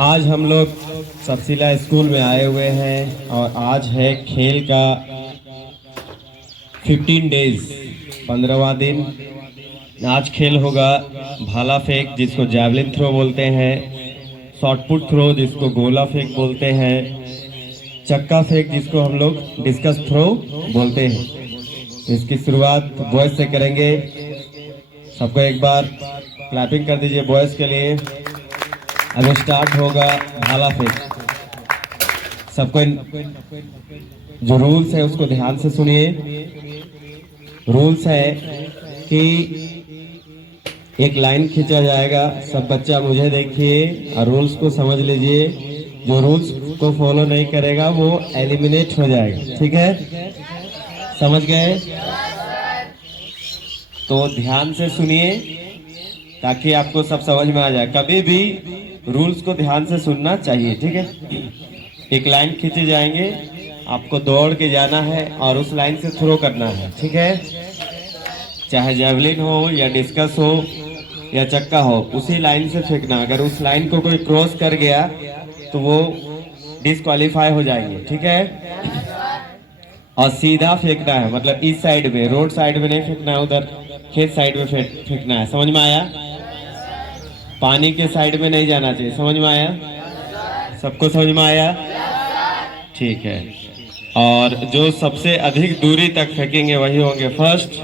आज हम लोग सबसिला स्कूल में आए हुए हैं और आज है खेल का 15 डेज 15वां दिन। आज खेल होगा भाला फेंक जिसको जैवलिन थ्रो बोलते हैं, शॉट पुट थ्रो जिसको गोला फेंक बोलते हैं, चक्का फेंक जिसको हम लोग डिस्कस थ्रो बोलते हैं। इसकी शुरुआत बॉयज से करेंगे। सबको एक बार क्लैपिंग कर दीजिए बॉयज के लिए। अब स्टार्ट होगा भाला फेंक। सबको जो रूल्स है उसको ध्यान से सुनिए। रूल्स है कि एक लाइन खींचा जाएगा, सब बच्चा मुझे देखिए और रूल्स को समझ लीजिए। जो रूल्स को फॉलो नहीं करेगा वो एलिमिनेट हो जाएगा, ठीक है? समझ गए? तो ध्यान से सुनिए ताकि आपको सब समझ में आ जाए। कभी भी रूल्स को ध्यान से सुनना चाहिए, ठीक है? एक लाइन खींचे जाएंगे, आपको दौड़ के जाना है और उस लाइन से थ्रो करना है, ठीक है? चाहे जेवलिन हो या डिस्कस हो या चक्का हो, उसी लाइन से फेंकना। अगर उस लाइन को कोई क्रॉस कर गया तो वो डिस्क्वालीफाई हो जाएंगे, ठीक है? और सीधा फेंकना है, मतलब इस साइड में, रोड साइड में नहीं फेंकना है, उधर खेत साइड में फेंकना है। समझ में आया? पानी के साइड में नहीं जाना चाहिए। समझ में आया? सबको समझ में आया? ठीक है। और जो सबसे अधिक दूरी तक फेंकेंगे वही होंगे फर्स्ट,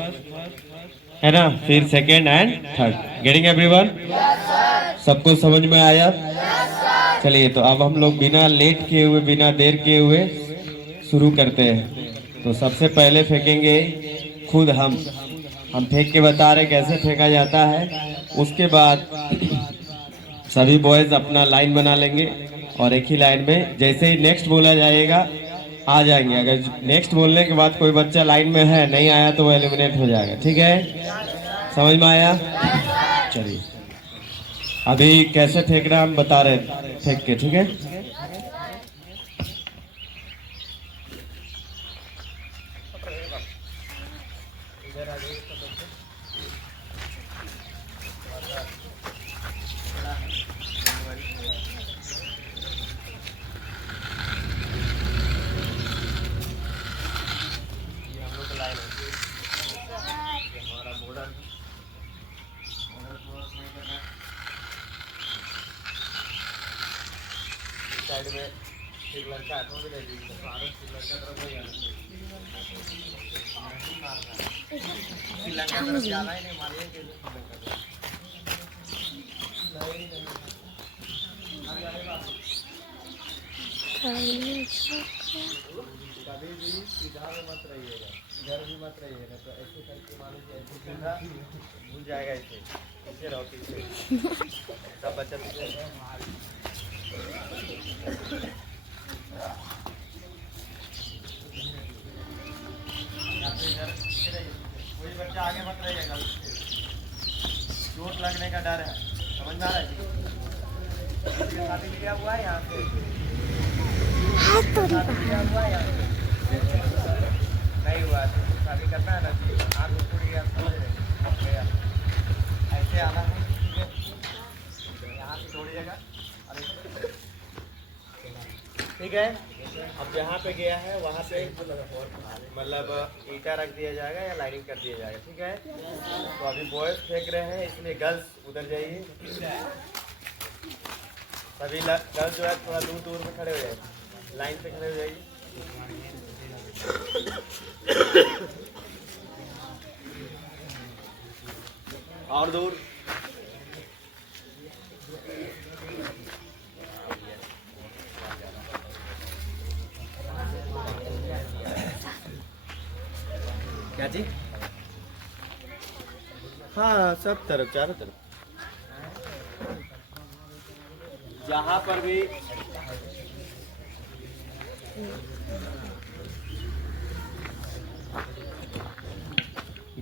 है ना? फिर second and third. Getting everyone? सबको समझ में आया? चलिए, तो अब हम लोग बिना लेट किए हुए, बिना देर किए हुए शुरू करते हैं। तो सबसे पहले फेंकेंगे खुद हम फेंक के बता रहे कैसे फेंका जाता है। उसके बाद सभी बॉयज अपना लाइन बना लेंगे और एक ही लाइन में जैसे ही नेक्स्ट बोला जाएगा आ जाएंगे। अगर नेक्स्ट बोलने के बाद कोई बच्चा लाइन में है नहीं आया तो वो एलिमिनेट हो जाएगा, ठीक है? समझ में आया? चलिए, अभी कैसे फेंकना हम बता रहे फेंक के, ठीक है? साइड में श्रीलंका है, तो भारत श्रीलंका तरफ नहीं आना चाहिए। श्रीलंका तरफ जाना ही नहीं, मानिए कि कभी भी सीधा में मत रहिएगा, इधर भी मत रहिएगा। तो ऐसे करके मान लीजिए ऐसे सीधा भूल जाएगा, ऐसे रहो पीछे सब बच्चा पीछे। कोई बच्चा आगे मत रहिएगा, चोट लगने का डर है। समझ में आ रहा है? शादी किया हुआ है यहाँ पे, शादी किया हुआ है यहाँ पे नहीं हुआ तो शादी करना है ना। हाथ उठ गया, गया ऐसे आना है, यहाँ से छोड़िएगा, ठीक है? अब जहाँ पे गया है वहाँ पे मतलब ईटा रख दिया जाएगा या लाइनिंग कर दिया जाएगा, ठीक है? तो अभी बॉयज फेंक रहे हैं, इसलिए गर्ल्स उधर जाइए। सभी गर्ल्स जो है थोड़ा दूर दूर में खड़े हो जाए, लाइन पे खड़े हो जाइए। और दूर। क्या जी? हाँ, सब तरफ, चारों तरफ, जहाँ पर भी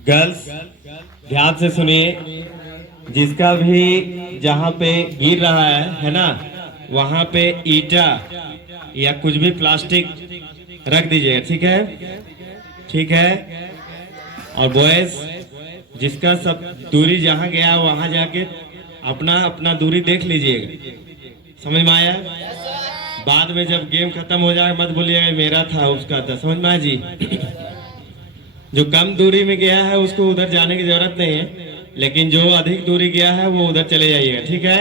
गर्ल्स ध्यान से सुनिए। जिसका भी जहाँ पे गिर रहा है ना, वहाँ पे ईटा या कुछ भी प्लास्टिक रख दीजिएगा, ठीक है? ठीक है। और बॉयज जिसका सब दूरी जहाँ गया वहाँ जाके अपना अपना दूरी देख लीजिएगा, समझ में आया? बाद में जब गेम खत्म हो जाए मत बोलिएगा मेरा था उसका था, समझ में आया जी? जो कम दूरी में गया है उसको उधर जाने की जरूरत नहीं है, लेकिन जो अधिक दूरी गया है वो उधर चले जाइएगा, ठीक है?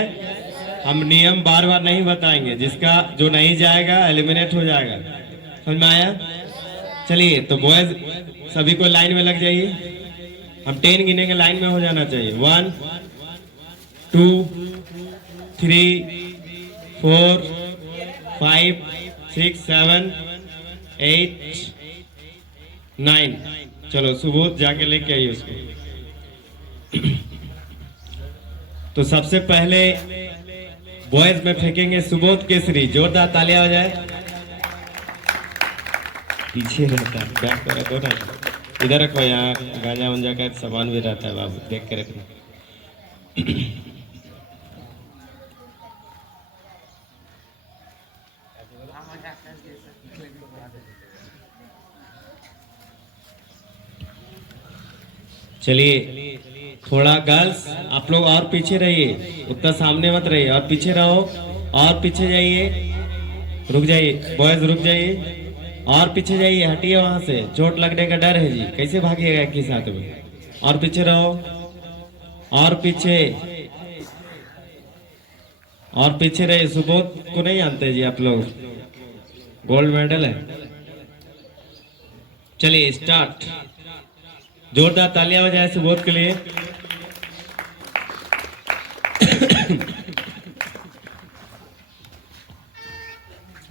हम नियम बार बार नहीं बताएंगे, जिसका जो नहीं जाएगा एलिमिनेट हो जाएगा, समझ में आया? चलिए तो बॉयज सभी को लाइन में लग जाइए, हम 10 गिनेंगे, लाइन में हो जाना चाहिए। 1 2 3 4 5 6 7 8 9। चलो सुबोध जाके लेके आइए उसको। तो सबसे पहले बॉयज में फेंकेंगे सुबोध केसरी, जोरदार तालियां हो जाए। पीछे रहता है, बैक पर रखो ना, इधर रखो, यहाँ गांजा वंजा का सामान भी रहता है बाबू, देख के रखना। चलिए थोड़ा गर्ल्स आप लोग और पीछे रहिए, उतना सामने मत रहिए, और पीछे रहो, और पीछे जाइए, रुक जाइए बॉयज, रुक जाइए और पीछे जाइए, हटिए वहां से, चोट लगने का डर है जी, कैसे भागिएगा एक ही साथ में? और पीछे रहो, और पीछे, और पीछे रहिए। सुबोध को नहीं जानते जी आप लोग, गोल्ड मेडल है। चलिए स्टार्ट, जोरदार तालियां हो जाए सुबोध के लिए।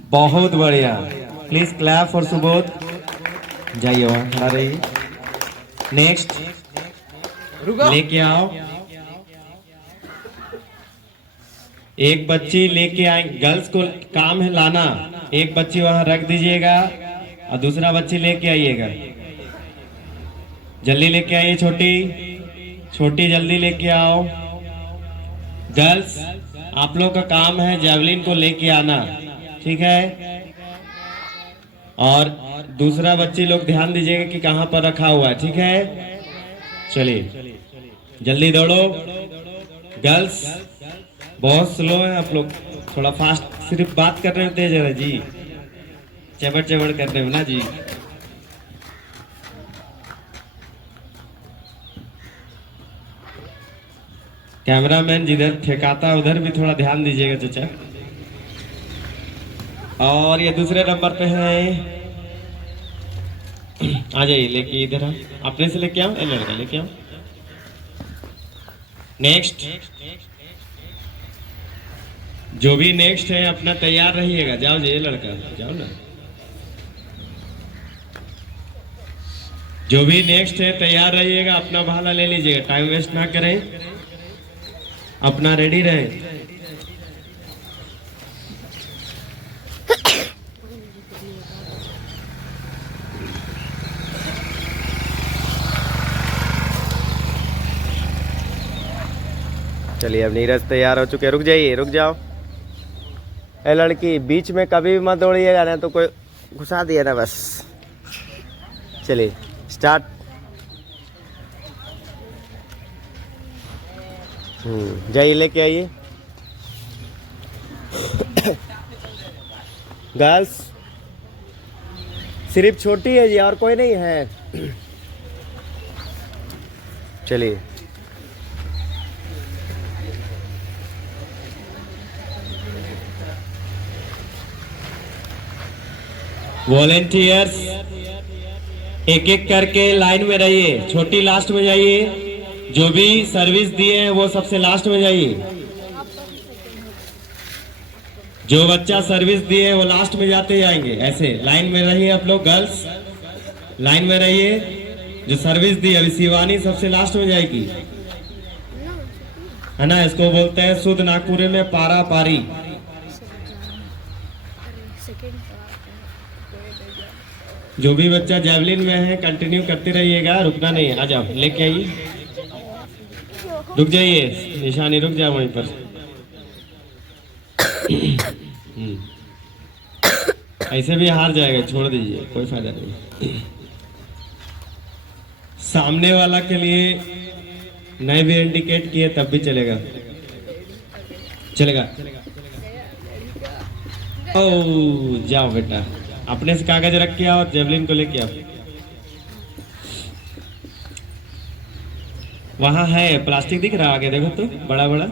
बहुत बढ़िया, प्लीज क्लैप फॉर सुबोध। जाइए वहां खड़ा रहिए। नेक्स्ट लेके आओ, एक बच्ची लेके आए, गर्ल्स को काम है लाना, एक बच्ची वहां रख दीजिएगा और दूसरा बच्ची लेके आइएगा, जल्दी लेके आइए। छोटी छोटी जल्दी लेके आओ। गर्ल्स आप लोग का काम है जेवलिन को लेके आना, ठीक है? और दूसरा बच्ची लोग ध्यान दीजिएगा कि कहां पर रखा हुआ है, ठीक है? चलिए जल्दी दौड़ो। गर्ल्स बहुत स्लो है आप लोग, थोड़ा फास्ट, सिर्फ बात कर रहे होते हैं जरा जी, चबड़ चबड़ कर रहे हो ना जी। कैमरामैन जिधर फेंकाता है उधर भी थोड़ा ध्यान दीजिएगा चाचा। और ये दूसरे नंबर पे है, आ जाइए लेके इधर, अपने से लेके आओ, लड़का लेके आओ। नेक्स्ट, जो भी नेक्स्ट है अपना तैयार रहिएगा, जाओ जी लड़का, जाओ ना। जो भी नेक्स्ट है तैयार रहिएगा, अपना भाला ले लीजिएगा, टाइम वेस्ट ना करें, अपना रेडी रहे। चलिए अब नीरज तैयार हो चुके, रुक जाइए, रुक जाओ। ए लड़की बीच में कभी भी मत दौड़िएगा, ना तो कोई घुसा दिया ना बस। चलिए स्टार्ट। जाइए लेके आइए। गर्ल्स सिर्फ छोटी है जी, और कोई नहीं है। चलिए वॉलेंटियर्स एक एक करके लाइन में रहिए, छोटी लास्ट में जाइए, जो भी सर्विस दिए हैं वो सबसे लास्ट में जाइए, जो बच्चा सर्विस दिए वो लास्ट में जाते जाएंगे। ऐसे लाइन में रहिए आप लोग, गर्ल्स लाइन में रहिए। जो सर्विस दी अभी शिवानी सबसे लास्ट में जाएगी, है ना? इसको बोलते हैं शुद्ध नागपुरी में पारा पारी। जो भी बच्चा जेवलिन में है कंटिन्यू करते रहिएगा, रुकना नहीं है। आ जाओ लेके आइए, रुक जाइए निशानी, रुक जाओ वहीं पर। ऐसे भी हार जाएगा, छोड़ दीजिए, कोई फायदा नहीं। सामने वाला के लिए नहीं भी इंडिकेट किए तब भी चलेगा, चलेगा। ओ जाओ बेटा, अपने से कागज रख के आओ और जेवलिन को लेके आओ। वहां है प्लास्टिक दिख रहा आगे देखो तो, बड़ा बड़ा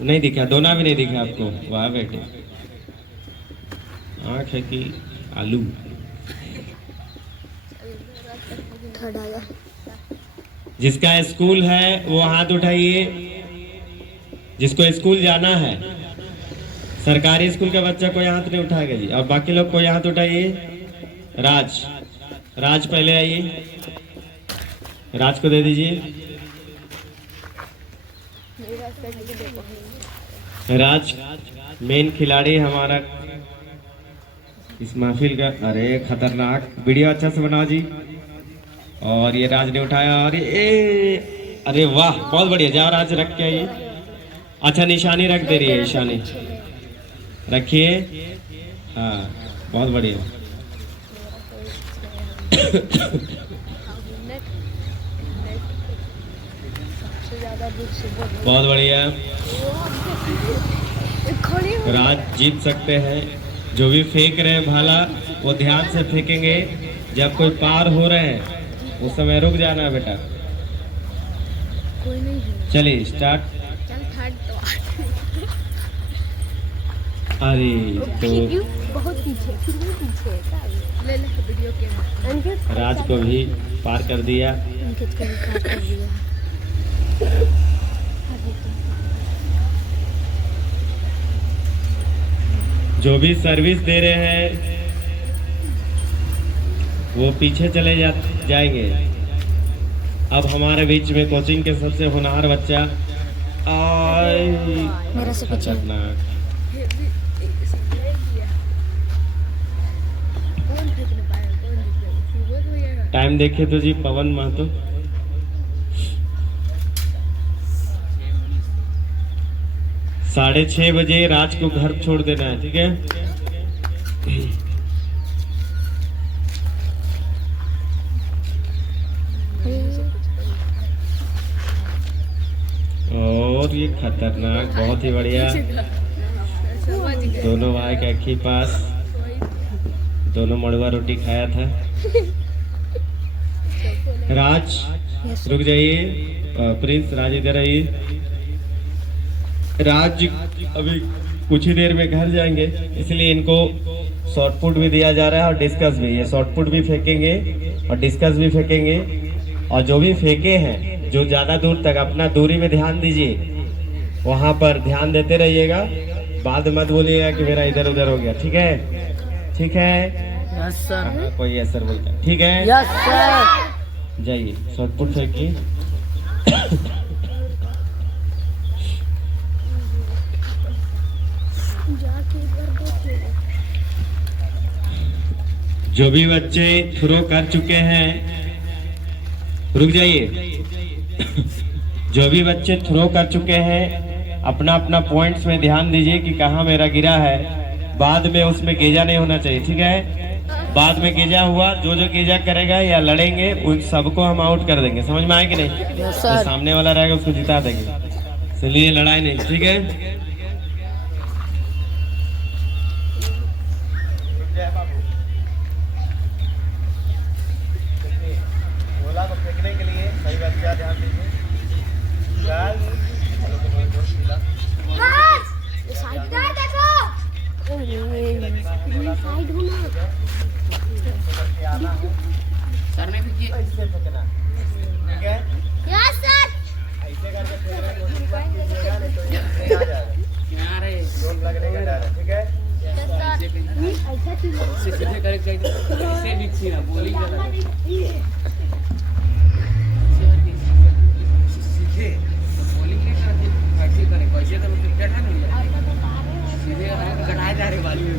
नहीं दिखा, दोना भी नहीं दिखा आपको। वाह बेटे, आँख है कि आलू। जिसका स्कूल है वो हाथ उठाइए, जिसको स्कूल जाना है। सरकारी स्कूल का बच्चा कोई हाथ नहीं उठाएगा जी। अब बाकी लोग कोई हाथ उठाइए। राज, राज पहले आइए, राज को दे दीजिए। राज मेन खिलाड़ी हमारा इस महफिल का। अरे खतरनाक, वीडियो अच्छा से बनाओ जी। और ये राज ने उठाया और ये, अरे वाह बहुत बढ़िया। जाओ राज रख के आइए। अच्छा निशानी रख दे रही है, निशानी रखिए। हाँ बहुत बढ़िया। बहुत बढ़िया, राज जीत सकते हैं। जो भी फेंक रहे हैं भाला वो ध्यान से फेंकेंगे। जब कोई पार हो रहे हैं उस समय रुक जाना बेटा। चलिए स्टार्ट। अरे तो बहुत पीछे राज को भी पार कर दिया। जो भी सर्विस दे रहे हैं वो पीछे चले जाएंगे। अब हमारे बीच में कोचिंग के सबसे होनहार बच्चा मेरा से पीछे। टाइम देखे तो जी पवन महतो। साढ़े 6 बजे राज को घर छोड़ देना है, ठीक है। और ये खतरनाक, बहुत ही बढ़िया। दोनों भाई के अखी पास, दोनों मड़ुआ रोटी खाया था। राज रुक जाइए, प्रिंस राज इधर आइए। राज अभी कुछ ही देर में घर जाएंगे, इसलिए इनको शॉर्ट पुट भी दिया जा रहा है और डिस्कस भी। ये शॉर्ट पुट भी फेंकेंगे और डिस्कस भी फेंकेंगे। और जो भी फेंके हैं, जो ज्यादा दूर तक, अपना दूरी में ध्यान दीजिए, वहां पर ध्यान देते रहिएगा। बाद मत बोलिएगा कि मेरा इधर उधर हो गया, ठीक है। ठीक है यस सर। कोई यस सर बोलता है, ठीक है। Yes sir. जाइए शॉर्ट पुट फेंकिए। जो भी बच्चे थ्रो कर चुके हैं, रुक जाइए। जो भी बच्चे थ्रो कर चुके हैं अपना अपना पॉइंट्स में ध्यान दीजिए कि कहाँ मेरा गिरा है। बाद में उसमें गेजा नहीं होना चाहिए, ठीक है। बाद में गेजा हुआ, जो जो गेजा करेगा या लड़ेंगे उन सबको हम आउट कर देंगे। समझ में आए कि नहीं? यस तो सर। सामने वाला रहेगा उसको जिता देंगे, इसलिए लड़ाई नहीं, ठीक है। गोला को फेंकने के लिए सही बच्चा ध्यान दीजिए। सर ने भी ऐसे फेंकना, ठीक है। Yes sir. ऐसे करके फेंकना नहीं तो ये आ जाएगा। किनारे गोल लगने का डर है, ठीक है। सीधे करे कैसे भी छीना बोली सीधे बोली के करके ऐसे करे कैसे तो बैठा नहीं है। सीधे गड़ाए जा रहे वाली में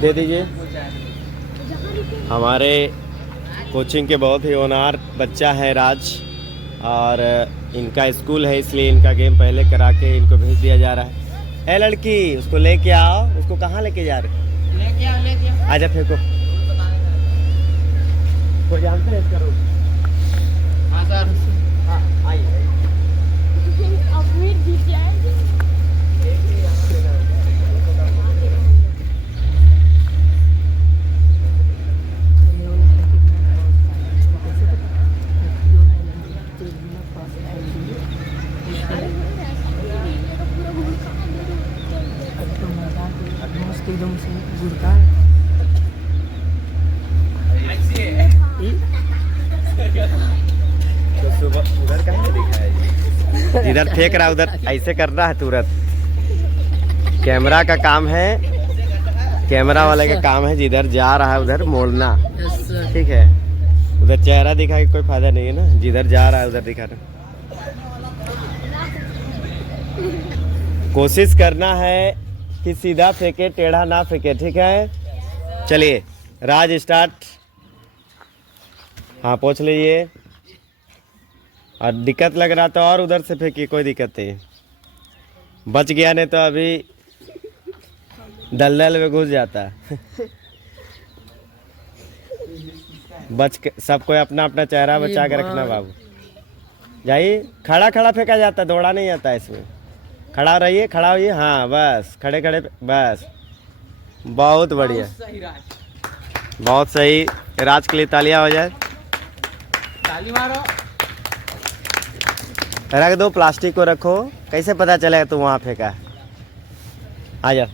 दे दीजिए। हमारे कोचिंग के बहुत ही होनहार बच्चा है राज, और इनका स्कूल है इसलिए इनका गेम पहले करा के इनको भेज दिया जा रहा है। ए लड़की, उसको लेके आओ। उसको कहाँ लेके जा रहे? लेके आओ। आजा फेंको। कोई जानते हैं इसका रूल? हाँ सर हाँ आइए अपनी जीत जाएगी। एकदम से गुड़का तो सुबह उधर कहाँ दिखा है? जिधर फेंक रहा उधर ऐसे करना है तुरंत। कैमरा का काम है, कैमरा वाले का काम है जिधर जा रहा है उधर मोड़ना। ठीक है, उधर चेहरा दिखा के कोई फायदा नहीं है ना, जिधर जा रहा है उधर दिखाना। कोशिश करना है कि सीधा फेंके, टेढ़ा ना फेंके। ठीक है, चलिए राज स्टार्ट। हाँ पूछ लीजिए। और दिक्कत लग रहा तो और उधर से फेंकी, कोई दिक्कत नहीं। बच गया नहीं तो अभी दलदल में घुस जाता। बच के सब कोई अपना अपना चेहरा बचा के रखना बाबू। जाइए, खड़ा खड़ा फेंका जाता, दौड़ा नहीं जाता इसमें। खड़ा रहिए, खड़ा होइए। हाँ बस, खड़े खड़े बस। बहुत बढ़िया, सही राज बहुत सही। राज के लिए तालियां हो जाए। ताली मारो रख दो, प्लास्टिक को रखो। कैसे पता चलेगा तू वहाँ फेंका? आ जाओ।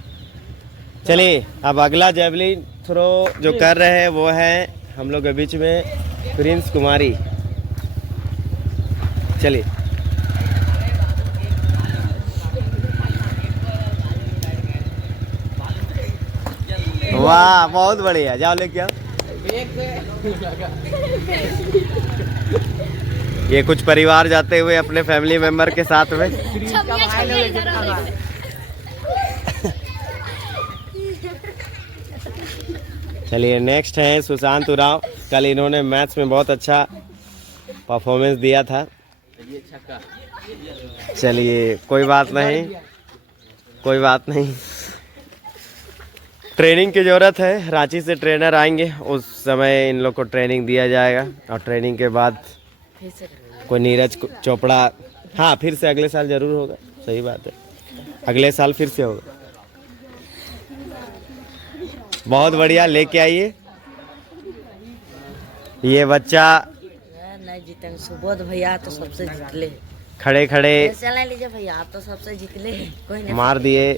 चलिए अब अगला जेवलिन थ्रो जो कर रहे हैं वो है हम लोग के बीच में प्रिंस कुमारी। चलिए वाह, बहुत बढ़िया। जाओ लेके आओ। ये कुछ परिवार जाते हुए अपने फैमिली मेंबर के साथ में। चलिए नेक्स्ट है सुशांत उरांव। कल इन्होंने मैथ्स में बहुत अच्छा परफॉर्मेंस दिया था। ये छक्का चलिए कोई बात नहीं, कोई बात नहीं। ट्रेनिंग की ज़रूरत है, रांची से ट्रेनर आएंगे, उस समय इन लोग को ट्रेनिंग दिया जाएगा। और ट्रेनिंग के बाद कोई नीरज चोपड़ा, हाँ फिर से अगले साल ज़रूर होगा। सही बात है, अगले साल फिर से होगा। बहुत बढ़िया, लेके आइए। ये बच्चा नहीं जीतेंगे। सुबोध भैया तो सबसे जीतले। खड़े खड़े चला लीजिए भैया, आप तो सबसे जीतले। कोई नहीं मार दिए।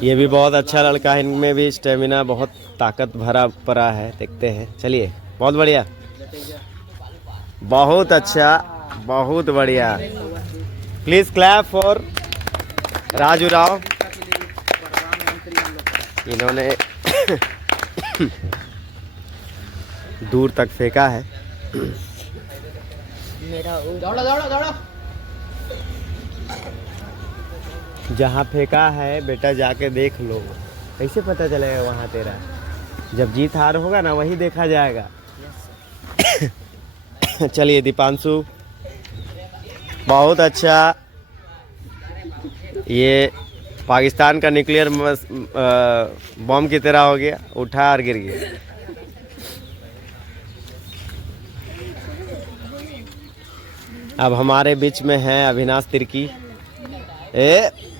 ये भी बहुत अच्छा लड़का है, इनमें भी स्टेमिना बहुत ताकत भरा पड़ा है। देखते हैं, चलिए बहुत बढ़िया, बहुत अच्छा, बहुत बढ़िया। Please clap for Raju Rao. इन्होंने दूर तक फेंका है। मेरा दौड़ो दौड़ो दौड़ो। जहाँ फेंका है बेटा जाके देख लो, कैसे पता चलेगा वहाँ तेरा? जब जीत हार होगा ना वही देखा जाएगा। चलिए दीपांशु, बहुत अच्छा। ये पाकिस्तान का न्यूक्लियर बम की तरह हो गया, उठा और गिर गया। अब हमारे बीच में है अविनाश तिर्की।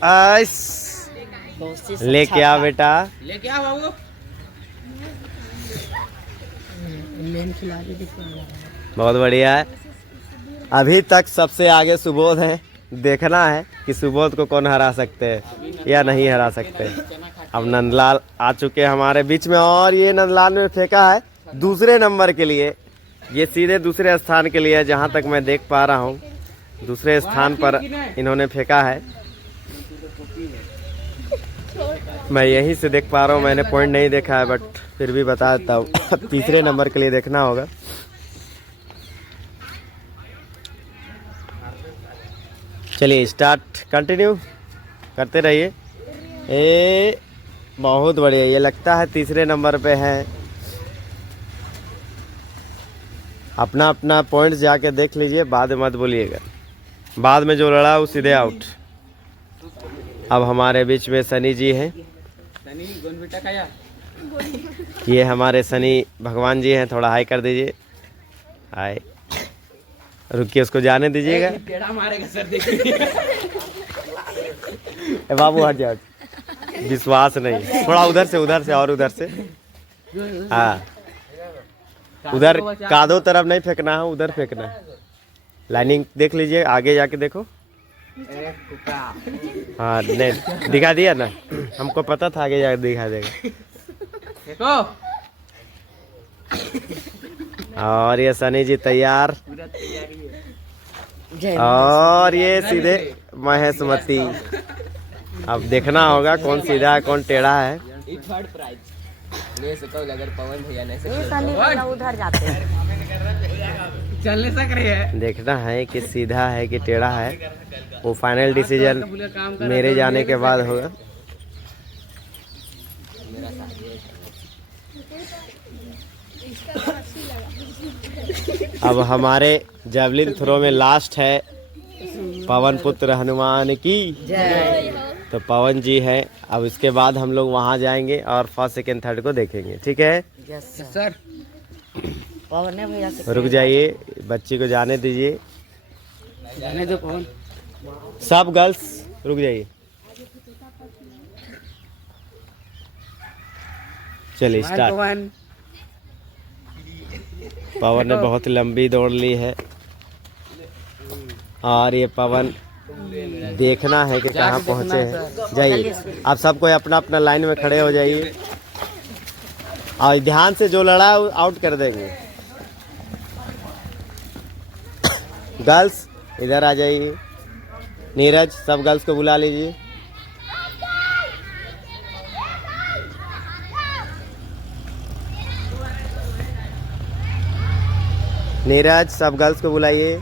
आइस लेके आ बेटा, लेके आ बाबू। मेन खिलाड़ी देखो। बहुत बढ़िया है। अभी तक सबसे आगे सुबोध है। देखना है कि सुबोध को कौन हरा सकते हैं या नहीं हरा सकते। अब नंदलाल आ चुके हैं हमारे बीच में, और ये नंदलाल ने फेंका है दूसरे नंबर के लिए। ये सीधे दूसरे स्थान के लिए, जहाँ तक मैं देख पा रहा हूँ दूसरे स्थान पर इन्होंने फेंका है। मैं यहीं से देख पा रहा हूँ, मैंने पॉइंट नहीं देखा है, बट फिर भी बता देता हूँ। तीसरे नंबर के लिए देखना होगा। चलिए स्टार्ट, कंटिन्यू करते रहिए। बहुत बढ़िया, ये लगता है तीसरे नंबर पे है। अपना अपना पॉइंट्स जाके देख लीजिए, बाद में मत बोलिएगा। बाद में जो लड़ा वो सीधे आउट। अब हमारे बीच में सनी जी हैं। सनी गोन बेटा खाया ये हमारे शनि भगवान जी हैं, थोड़ा हाई कर दीजिए। हाय, रुकिए, उसको जाने दीजिएगा। टेढ़ा मारेगा सर, देखिए। ए बाबू हट जाओ, विश्वास नहीं। थोड़ा उधर से और उधर से। हाँ, उधर कादो तरफ नहीं फेंकना है, उधर फेंकना है। लाइनिंग देख लीजिए, आगे जाके देखो। हाँ, नहीं दिखा दिया ना, हमको पता था आगे जाके दिखा देगा। देखो, और ये सनी जी तैयार, जय और ये सीधे महेशमती। अब देखना होगा कौन सीधा है कौन टेढ़ा है। थर्ड प्राइज ले सको अगर पवन भैया ने ये सनी वाला उधर जाते हैं। चलने सक रही है। देखना है कि सीधा है कि टेढ़ा है, वो फाइनल डिसीजन मेरे जाने के बाद होगा। अब हमारे जेवलिन थ्रो में लास्ट है पवन पुत्र हनुमान की जय। तो पवन जी है। अब इसके बाद हम लोग वहाँ जाएंगे और फर्स्ट सेकंड थर्ड को देखेंगे, ठीक है। Yes sir. सर पवन भैया से रुक जाइए, बच्ची को जाने दीजिए। जाने दो पवन। सब गर्ल्स रुक जाइए। चलिए स्टार्ट। पवन पवन ने बहुत लंबी दौड़ ली है और ये पवन देखना है कि कहाँ पहुँचे हैं। जाइए, आप सब कोई अपना अपना लाइन में खड़े हो जाइए और ध्यान से जो लड़ा है आउट कर देंगे। गर्ल्स इधर आ जाइए। नीरज, सब गर्ल्स को बुला लीजिए। नीरज, सब गर्ल्स को बुलाइए।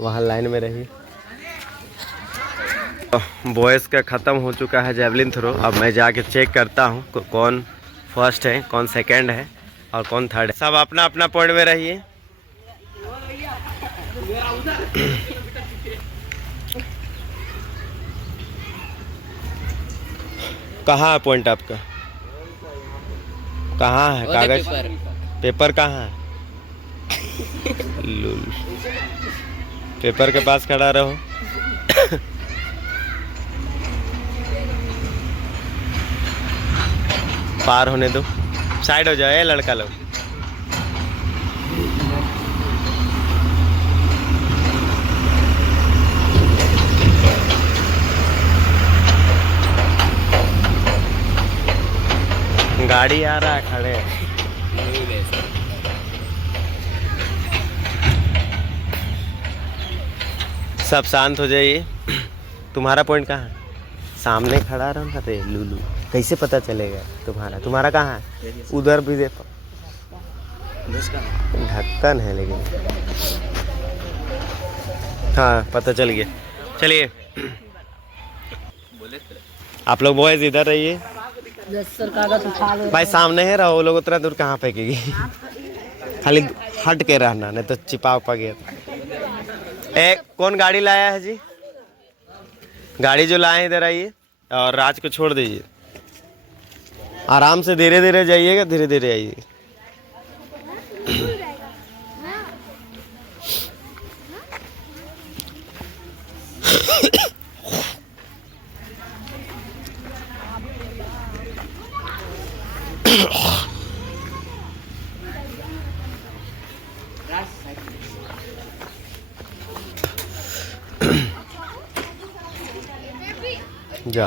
वहाँ लाइन में रहिए। बॉयज़ का ख़त्म हो चुका है जेवलिन थ्रो। अब मैं जाके चेक करता हूँ कौन फर्स्ट है, कौन सेकंड है और कौन थर्ड है। सब अपना अपना पॉइंट में रहिए। कहाँ है पॉइंट आपका? कहाँ है कागज? पेपर कहाँ है? लूल, पेपर के पास खड़ा रहो। पार होने दो, साइड हो जाए लड़का लोग। गाड़ी आ रहा है, खड़े हैं। सब शांत हो जाइए। तुम्हारा पॉइंट कहाँ है? सामने खड़ा रहो ना रे लूलू, कैसे पता चलेगा तुम्हारा कहाँ है? उधर भी देखो, ढक्कन है लेकिन। हाँ, पता चल गया। चलिए, आप लोग बॉयज इधर रहिए। भाई सामने है रहो, वो लोग उतना दूर कहाँ फेंकेगी। खाली हट के रहना, नहीं तो चिपा उपा गया। कौन गाड़ी लाया है जी? गाड़ी जो लाए इधर आइए और राज को छोड़ दीजिए। आराम से धीरे धीरे जाइएगा, धीरे धीरे आइए। जा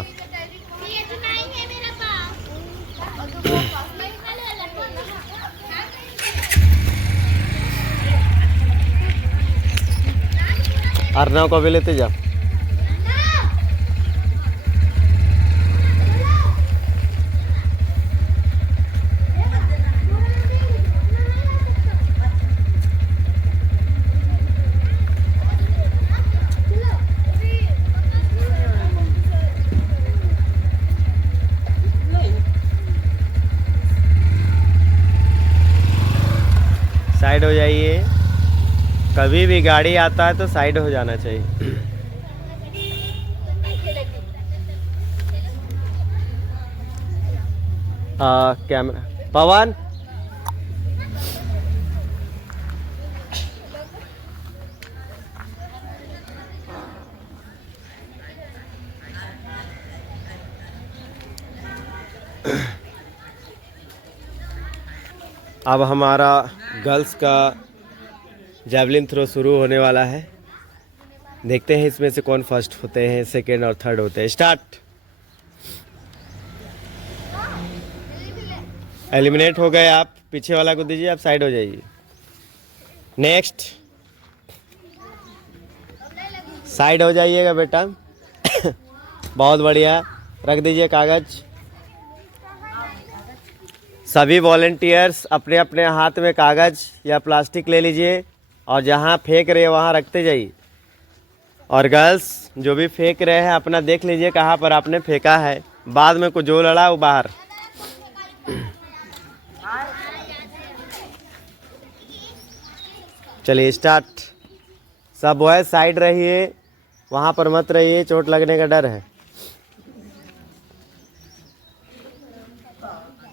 अर्नव को भी लेते जा। साइड साइड हो जाइए। कभी भी गाड़ी आता है तो साइड हो जाना चाहिए। कैमरा पवन, अब हमारा गर्ल्स का जैवलिन थ्रो शुरू होने वाला है। देखते हैं इसमें से कौन फर्स्ट होते हैं, सेकेंड और थर्ड होते हैं। स्टार्ट। एलिमिनेट हो गए आप, पीछे वाला को दीजिए, आप साइड हो जाइए। नेक्स्ट, साइड हो जाइएगा बेटा। बहुत बढ़िया, रख दीजिए कागज। सभी वॉलेंटियर्स अपने अपने हाथ में कागज या प्लास्टिक ले लीजिए और जहाँ फेंक रहे हैं वहाँ रखते जाइए। और गर्ल्स जो भी फेंक रहे हैं अपना देख लीजिए कहाँ पर आपने फेंका है, बाद में कुछ जो लड़ा वो बाहर। चलिए स्टार्ट। सब बॉयज साइड रहिए, वहाँ पर मत रहिए, चोट लगने का डर है।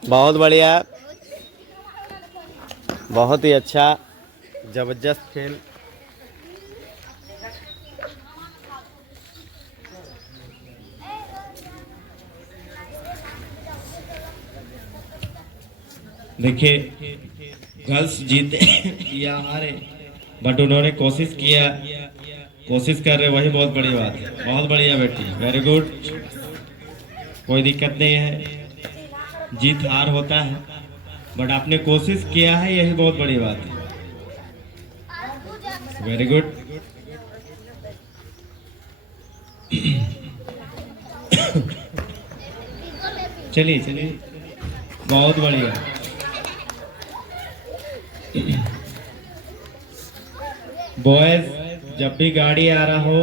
बहुत बढ़िया, बहुत ही अच्छा, जबरदस्त खेल। देखिए गर्ल्स जीते या हारे, बट उन्होंने कोशिश किया, कोशिश कर रहे, वही बहुत बड़ी बात है। बहुत बढ़िया बेटी, वेरी गुड, कोई दिक्कत नहीं है। जीत हार होता है, बट आपने कोशिश किया है, यही बहुत बड़ी बात है। Very good. चलिए चलिए, बहुत बढ़िया। बॉयज जब भी गाड़ी आ रहा हो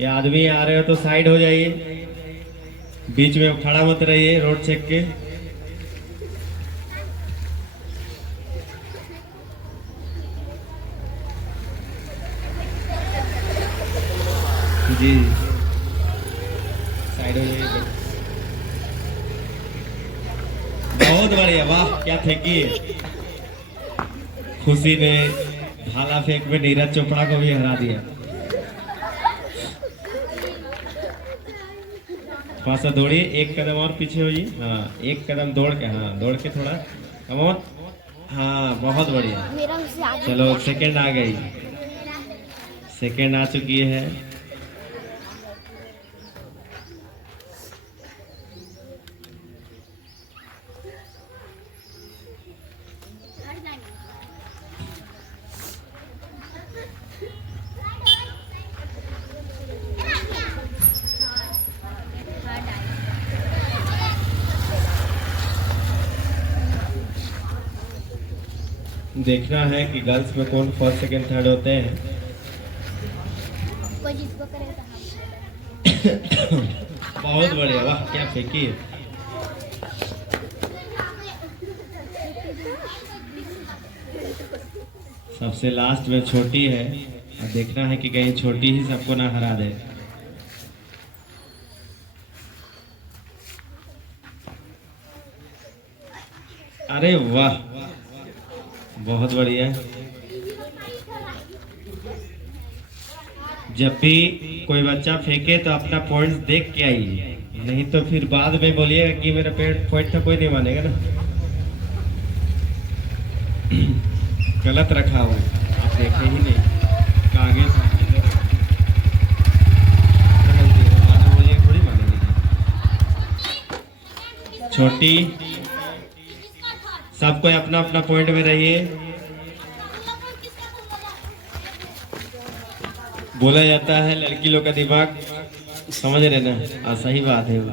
या आदमी आ रहे हो तो साइड हो जाइए, बीच में खड़ा मत रहिए, रोड चेक के। जी साइड हो जाइए। बहुत बढ़िया, वाह क्या फेंकी। खुशी ने भाला फेंक में नीरज चोपड़ा को भी हरा दिया। थोड़ा सा दौड़िए, एक कदम और पीछे होइए। हाँ एक कदम दौड़ के, हाँ दौड़ के थोड़ा, कम ऑन। हाँ बहुत बढ़िया, चलो सेकंड आ गई, सेकंड आ चुकी है। देखना है कि गर्ल्स में कौन फर्स्ट सेकंड थर्ड होते हैं। बहुत बढ़िया, वाह क्या फेंकी है। सबसे लास्ट में छोटी है, और देखना है कि कहीं छोटी ही सबको ना हरा दे। अरे वाह बहुत बढ़िया। जब भी कोई बच्चा फेंके तो अपना पॉइंट्स देख के आइए, नहीं तो फिर बाद में बोलिएगा कि मेरा पॉइंट था, कोई नहीं मानेगा ना। गलत रखा हुआ आप देखे ही नहीं, आगे बोलिए, थोड़ी मानेंगे। छोटी, सबको अपना अपना पॉइंट में रहिए। बोला जाता है लड़की लोग का दिमाग, समझ रहे ना, सही बात है वो।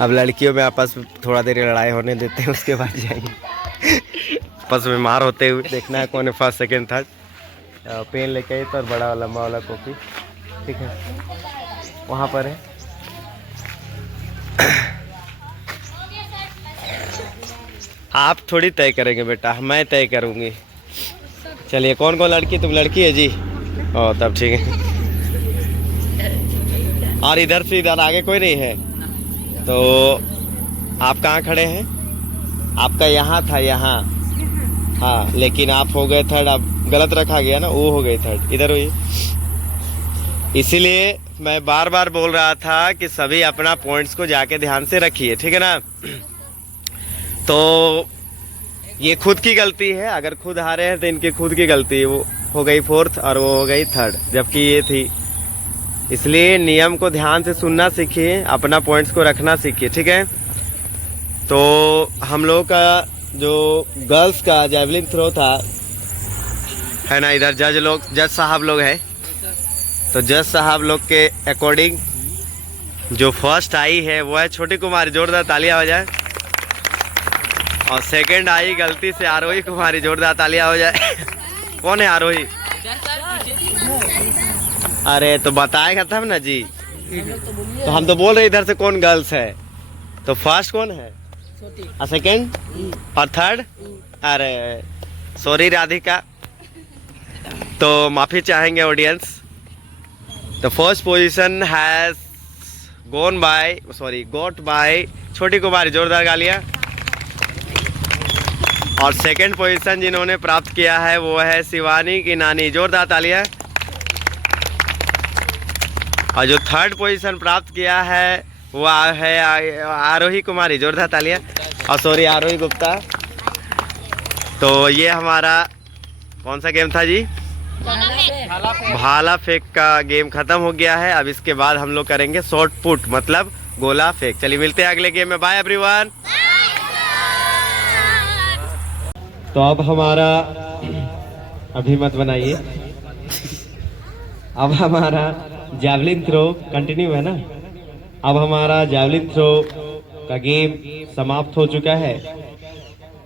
अब लड़कियों में आपस में थोड़ा देर लड़ाई होने देते हैं, उसके बाद जाएंगे आपस में मार होते हुए। देखना है कौन है फर्स्ट सेकंड थर्ड। पेन लेके आई तो, और बड़ा लंबा वाला कॉपी, ठीक है। वहाँ पर है। आप थोड़ी तय करेंगे बेटा, मैं तय करूँगी। चलिए, कौन कौन लड़की? तुम लड़की है जी? ओ तब ठीक है। और इधर से इधर आगे कोई नहीं है? तो आप कहाँ खड़े हैं? आपका यहाँ था, यहाँ। हाँ, लेकिन आप हो गए थर्ड। आप गलत रखा गया ना, वो हो गए थर्ड। इधर हुई। इसीलिए मैं बार बार बोल रहा था कि सभी अपना पॉइंट्स को जाके ध्यान से रखिए, ठीक है ना। तो ये खुद की गलती है, अगर खुद हारे हैं तो इनकी खुद की गलती है। वो हो गई फोर्थ और वो हो गई थर्ड, जबकि ये थी। इसलिए नियम को ध्यान से सुनना सीखिए, अपना पॉइंट्स को रखना सीखिए, ठीक है। तो हम लोगों का जो गर्ल्स का जैवलिन थ्रो था, है ना, इधर जज साहब लोग हैं। तो जज साहब लोग के अकॉर्डिंग जो फर्स्ट आई है वो है छोटी कुमारी, जोरदार तालियां हो जाए। और सेकंड आई गलती से आरोही कुमारी, जोरदार तालियां हो जाए। कौन है आरोही? अरे तो बताएगा तब ना जी। तो हम तो बोल रहे इधर से कौन गर्ल्स है। तो फर्स्ट कौन है और सेकंड और थर्ड? अरे सॉरी राधिका, तो माफी चाहेंगे audience. The first position has got by Chhoti Kumari, जोरदार गालियां। और सेकंड पोजीशन जिन्होंने प्राप्त किया है वो है शिवानी की नानी, जोरदार तालियां। और जो थर्ड पोजीशन प्राप्त किया है वो है आरोही कुमारी, जोरदार तालियां। और सॉरी आरोही गुप्ता। तो ये हमारा कौन सा गेम था जी? भाला फेंक का गेम खत्म हो गया है। अब इसके बाद हम लोग करेंगे शॉर्ट पुट, मतलब गोला फेंक। चलिए मिलते हैं अगले गेम में। Bye everyone. तो अब हमारा, अभी मत बनाइए, अब हमारा जैवलिन थ्रो कंटिन्यू है ना। अब हमारा जैवलिन थ्रो का गेम समाप्त हो चुका है,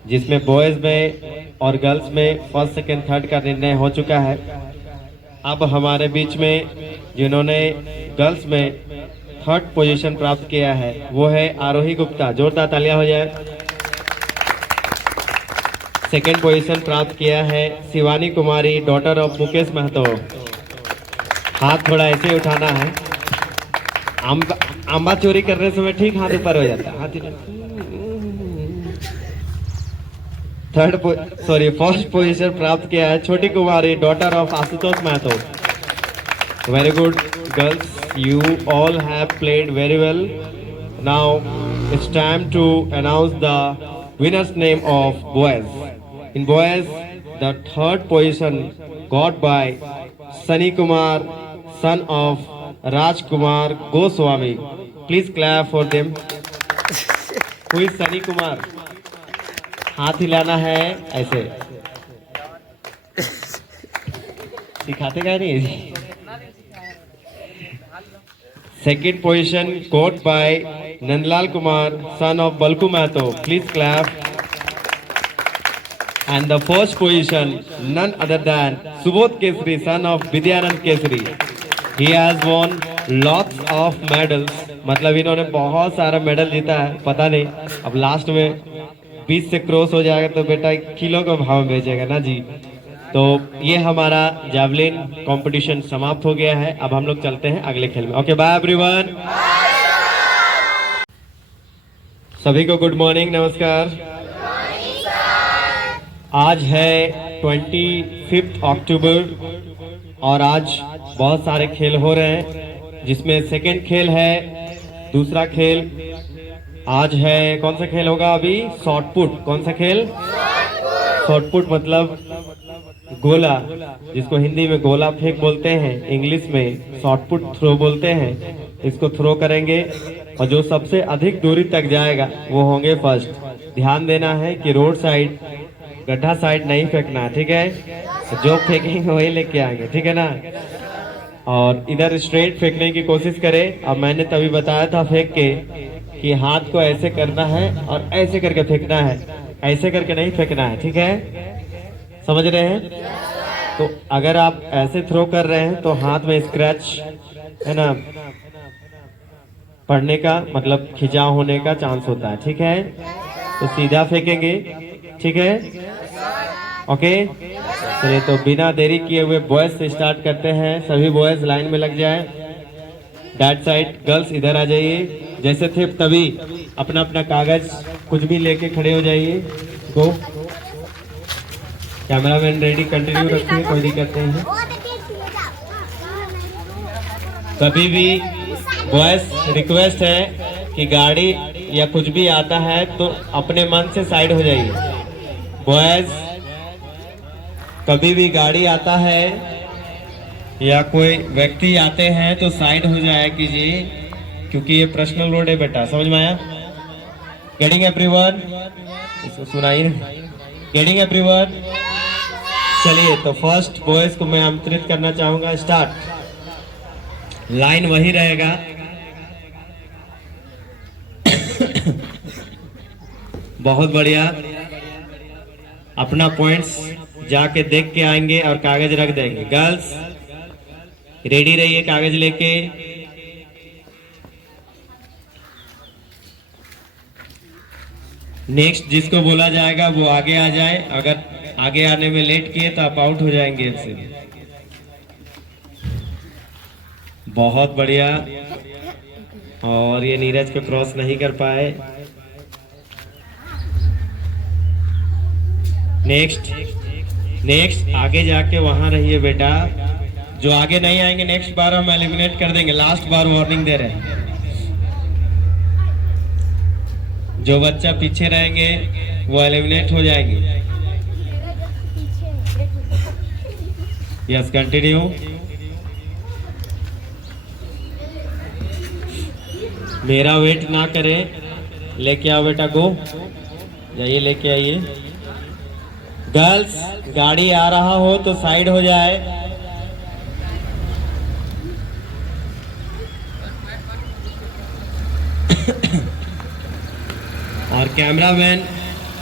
जिसमें बॉयज में और गर्ल्स में फर्स्ट सेकंड थर्ड का निर्णय हो चुका है। अब हमारे बीच में जिन्होंने गर्ल्स में थर्ड पोजीशन प्राप्त किया है वो है आरोही गुप्ता, जोरदार तालियां हो जाए। सेकंड पोजीशन प्राप्त किया है शिवानी कुमारी, डॉटर ऑफ मुकेश महतो। हाथ थोड़ा ऐसे ही उठाना है। आंबा चोरी करने समय ठीक हाथ ऊपर हो जाता है। फर्स्ट पोजीशन प्राप्त किया है Chhoti Kumari, daughter of Ashutosh Mahto. Very good girls, you all have played very well. Now it's time to announce the winners name of boys. In boys, the third position got by Sunny Kumar, son of Raj Kumar Goswami. Please clap for them. Who is Sunny Kumar? हाथ हिलाना है ऐसे। सिखाते क्या नहीं है? Second position got by Nandlal Kumar, son of Balku Mahto. Please clap. And the first position, none other than Subodh Kesri, son of Vidyanand Kesri. He has won lots of medals. मतलब इन्होंने बहुत सारा medal जीता है। पता नहीं अब last में 20 से क्रॉस हो जाएगा तो बेटा किलो के भाव में बेचेगा ना जी। तो ये हमारा जैवलिन कंपटीशन समाप्त हो गया है। अब हम लोग चलते हैं अगले खेल में। Okay bye everyone. सभी को गुड मॉर्निंग, नमस्कार। आज है 25 अक्टूबर और आज बहुत सारे खेल हो रहे हैं, जिसमें सेकंड खेल है। दूसरा खेल आज है, कौन सा खेल होगा अभी? Short put. कौन सा खेल? शॉर्ट पुट मतलब गोला, जिसको हिंदी में गोला फेंक बोलते हैं, इंग्लिश में शॉर्ट पुट थ्रो बोलते हैं। इसको थ्रो करेंगे और जो सबसे अधिक दूरी तक जाएगा वो होंगे फर्स्ट। ध्यान देना है कि रोड साइड, गड्ढा साइड नहीं फेंकना, ठीक है? जो फेंकेंगे वही लेके आएंगे, ठीक है ना? और इधर स्ट्रेट फेंकने की कोशिश करें। अब मैंने तभी बताया था फेंक के कि हाथ को ऐसे करना है और ऐसे करके फेंकना है, ऐसे करके नहीं फेंकना है, ठीक है? समझ रहे हैं? तो अगर आप ऐसे थ्रो कर रहे हैं तो हाथ में स्क्रैच, है ना, पड़ने का मतलब खिंचाव होने का चांस होता है, ठीक है। तो सीधा फेंकेंगे, ठीक है, ओके। चलिए तो बिना देरी किए हुए बॉयज से स्टार्ट करते हैं। सभी बॉयज लाइन में लग जाए। डैट साइड गर्ल्स इधर आ जाइए, जैसे थे तभी अपना अपना कागज कुछ भी लेके खड़े हो जाइए। गो, कैमरामैन रेडी, कंटिन्यू रखिए, कोई दिक्कत नहीं है। कभी भी बॉयज रिक्वेस्ट है कि गाड़ी या कुछ भी आता है तो अपने मन से साइड हो जाइए। बॉयज कभी भी गाड़ी आता है या कोई व्यक्ति आते हैं तो साइड हो जाया कीजिए, क्योंकि ये पर्सनल रोड है बेटा, समझ में आया? गेटिंग एवरीवन, इसको सुनाइए। Getting everyone. चलिए तो फर्स्ट बॉयज को मैं आमंत्रित करना चाहूंगा, स्टार्ट। लाइन वही रहेगा। बहुत बढ़िया, अपना पॉइंट्स जाके देख के आएंगे और कागज रख देंगे। गर्ल्स रेडी रहिए कागज लेके। नेक्स्ट जिसको बोला जाएगा वो आगे आ जाए, अगर आगे आने में लेट किए तो आप आउट हो जाएंगे इससे। बहुत बढ़िया, और ये नीरज को क्रॉस नहीं कर पाए। नेक्स्ट आगे जाके वहां रहिए बेटा, जो आगे नहीं आएंगे नेक्स्ट बार हम एलिमिनेट कर देंगे। लास्ट बार वार्निंग दे रहे हैं, जो बच्चा पीछे रहेंगे वो एलिमिनेट हो जाएंगे। Yes, continue. मेरा वेट ना करें, लेके आओ बेटा, गो जाइए, लेके आइए। गर्ल्स गाड़ी आ रहा हो तो साइड हो जाए। और कैमरामैन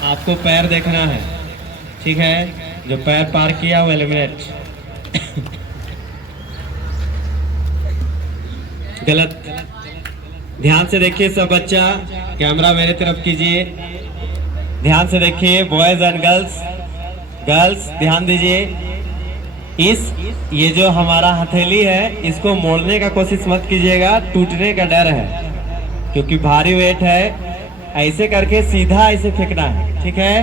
आपको पैर देखना है, ठीक है, जो पैर पार किया वो एलिमिनेट। गलत। ध्यान से देखिए सब बच्चा, कैमरा मेरे तरफ कीजिए, ध्यान से देखिए। बॉयज एंड गर्ल्स ध्यान दीजिए। ये जो हमारा हथेली है इसको मोड़ने का कोशिश मत कीजिएगा, टूटने का डर है, क्योंकि भारी वेट है। ऐसे करके सीधा ऐसे फेंकना है, ठीक है।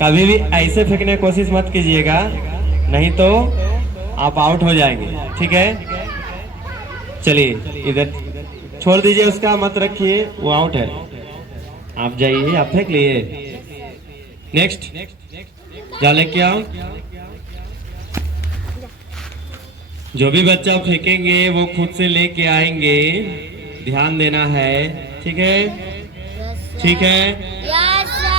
कभी भी ऐसे फेंकने की कोशिश मत कीजिएगा, नहीं तो आप आउट हो जाएंगे, ठीक है। चलिए इधर छोड़ दीजिए, उसका मत रखिए, वो आउट है। आप जाइए, आप फेंक लिए। नेक्स्ट जा लेके आओ। जो भी बच्चा फेंकेंगे वो खुद से लेके आएंगे, ध्यान देना है, ठीक है, ठीक है। Yes sir.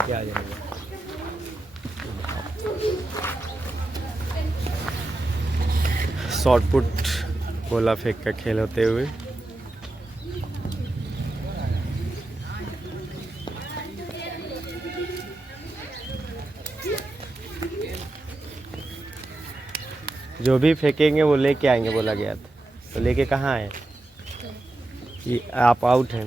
क्या जाएगा। शॉर्ट पुट गोला फेंक का खेल होते हुए जो भी फेंकेंगे वो लेके आएंगे बोला गया था, तो लेके कहाँ आए? ये आप आउट हैं।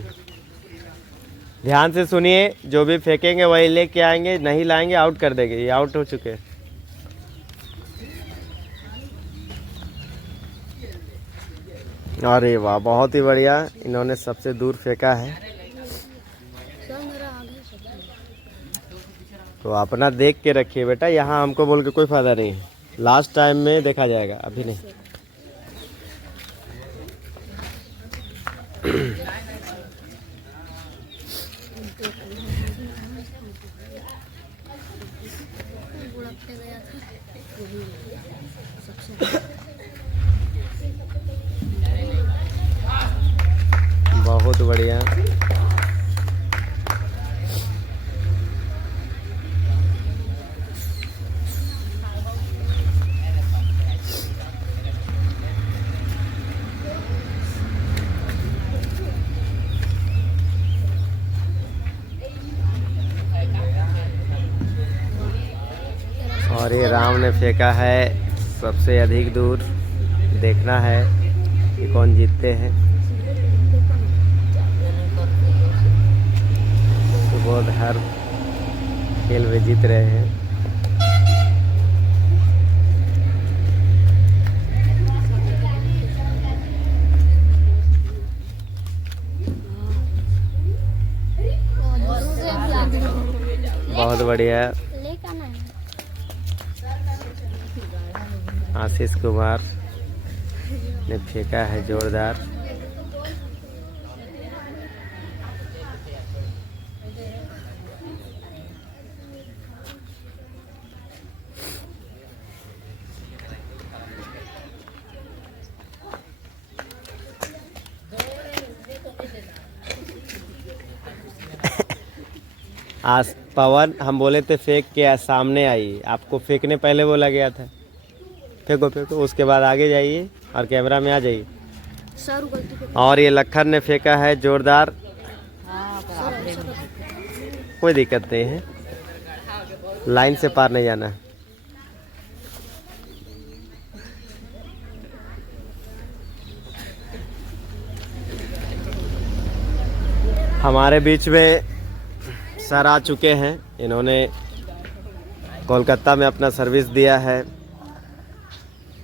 ध्यान से सुनिए, जो भी फेंकेंगे वही लेके आएंगे, नहीं लाएंगे आउट कर देंगे। ये आउट हो चुके हैं। अरे वाह, बहुत ही बढ़िया, इन्होंने सबसे दूर फेंका है। तो अपना देख के रखिए बेटा, यहाँ हमको बोल के कोई फायदा नहीं है। लास्ट टाइम में देखा जाएगा, अभी नहीं। बहुत बढ़िया। और ये राम ने फेंका है सबसे अधिक दूर। देखना है कि कौन जीतते हैं। सुबोध हर खेल में जीत रहे हैं। बहुत बढ़िया। आशीष कुमार ने फेंका है जोरदार। आज पवन, हम बोले थे फेंक के सामने आइए, आपको फेंकने पहले बोला गया था। फेंको फेंको, उसके बाद आगे जाइए और कैमरा में आ जाइए। और ये लखन ने फेंका है जोरदार। कोई दिक्कत नहीं है, लाइन से पार नहीं जाना है। हमारे बीच में सर आ चुके हैं। इन्होंने कोलकाता में अपना सर्विस दिया है।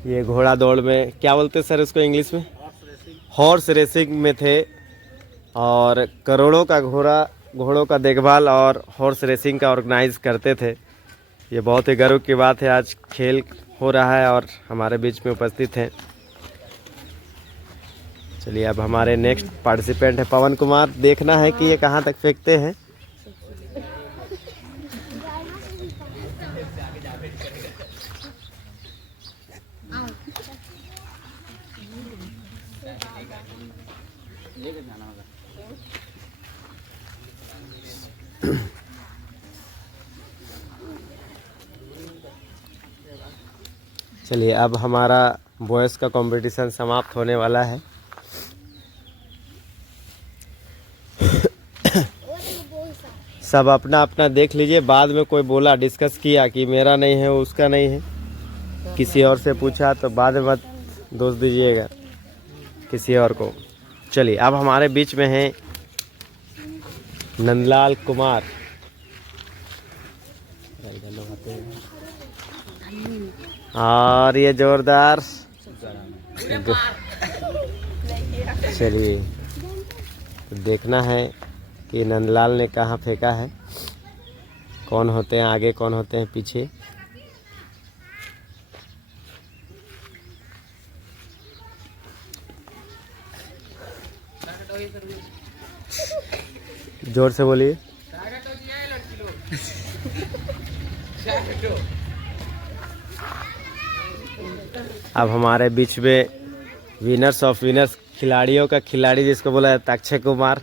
ये घोड़ा दौड़ में, क्या बोलते हैं सर इसको इंग्लिश में, हॉर्स रेसिंग में थे और करोड़ों का घोड़ों का देखभाल और हॉर्स रेसिंग का ऑर्गेनाइज करते थे। ये बहुत ही गर्व की बात है, आज खेल हो रहा है और हमारे बीच में उपस्थित हैं। चलिए, अब हमारे नेक्स्ट पार्टिसिपेंट है पवन कुमार। देखना है कि ये कहाँ तक फेंकते हैं। चलिए, अब हमारा बॉयज का कंपटीशन समाप्त होने वाला है। सब अपना अपना देख लीजिए। बाद में कोई बोला, डिस्कस किया कि मेरा नहीं है, उसका नहीं है, किसी और से पूछा तो बाद में मत दोष दीजिएगा किसी और को। चलिए, अब हमारे बीच में हैं नंदलाल कुमार। और ये जोरदार। चलिए, देखना है कि नंदलाल ने कहाँ फेंका है, कौन होते हैं आगे, कौन होते हैं पीछे। जोर से बोलिए। अब हमारे बीच में विनर्स ऑफ विनर्स, खिलाड़ियों का खिलाड़ी जिसको बोला जाता है, अक्षय कुमार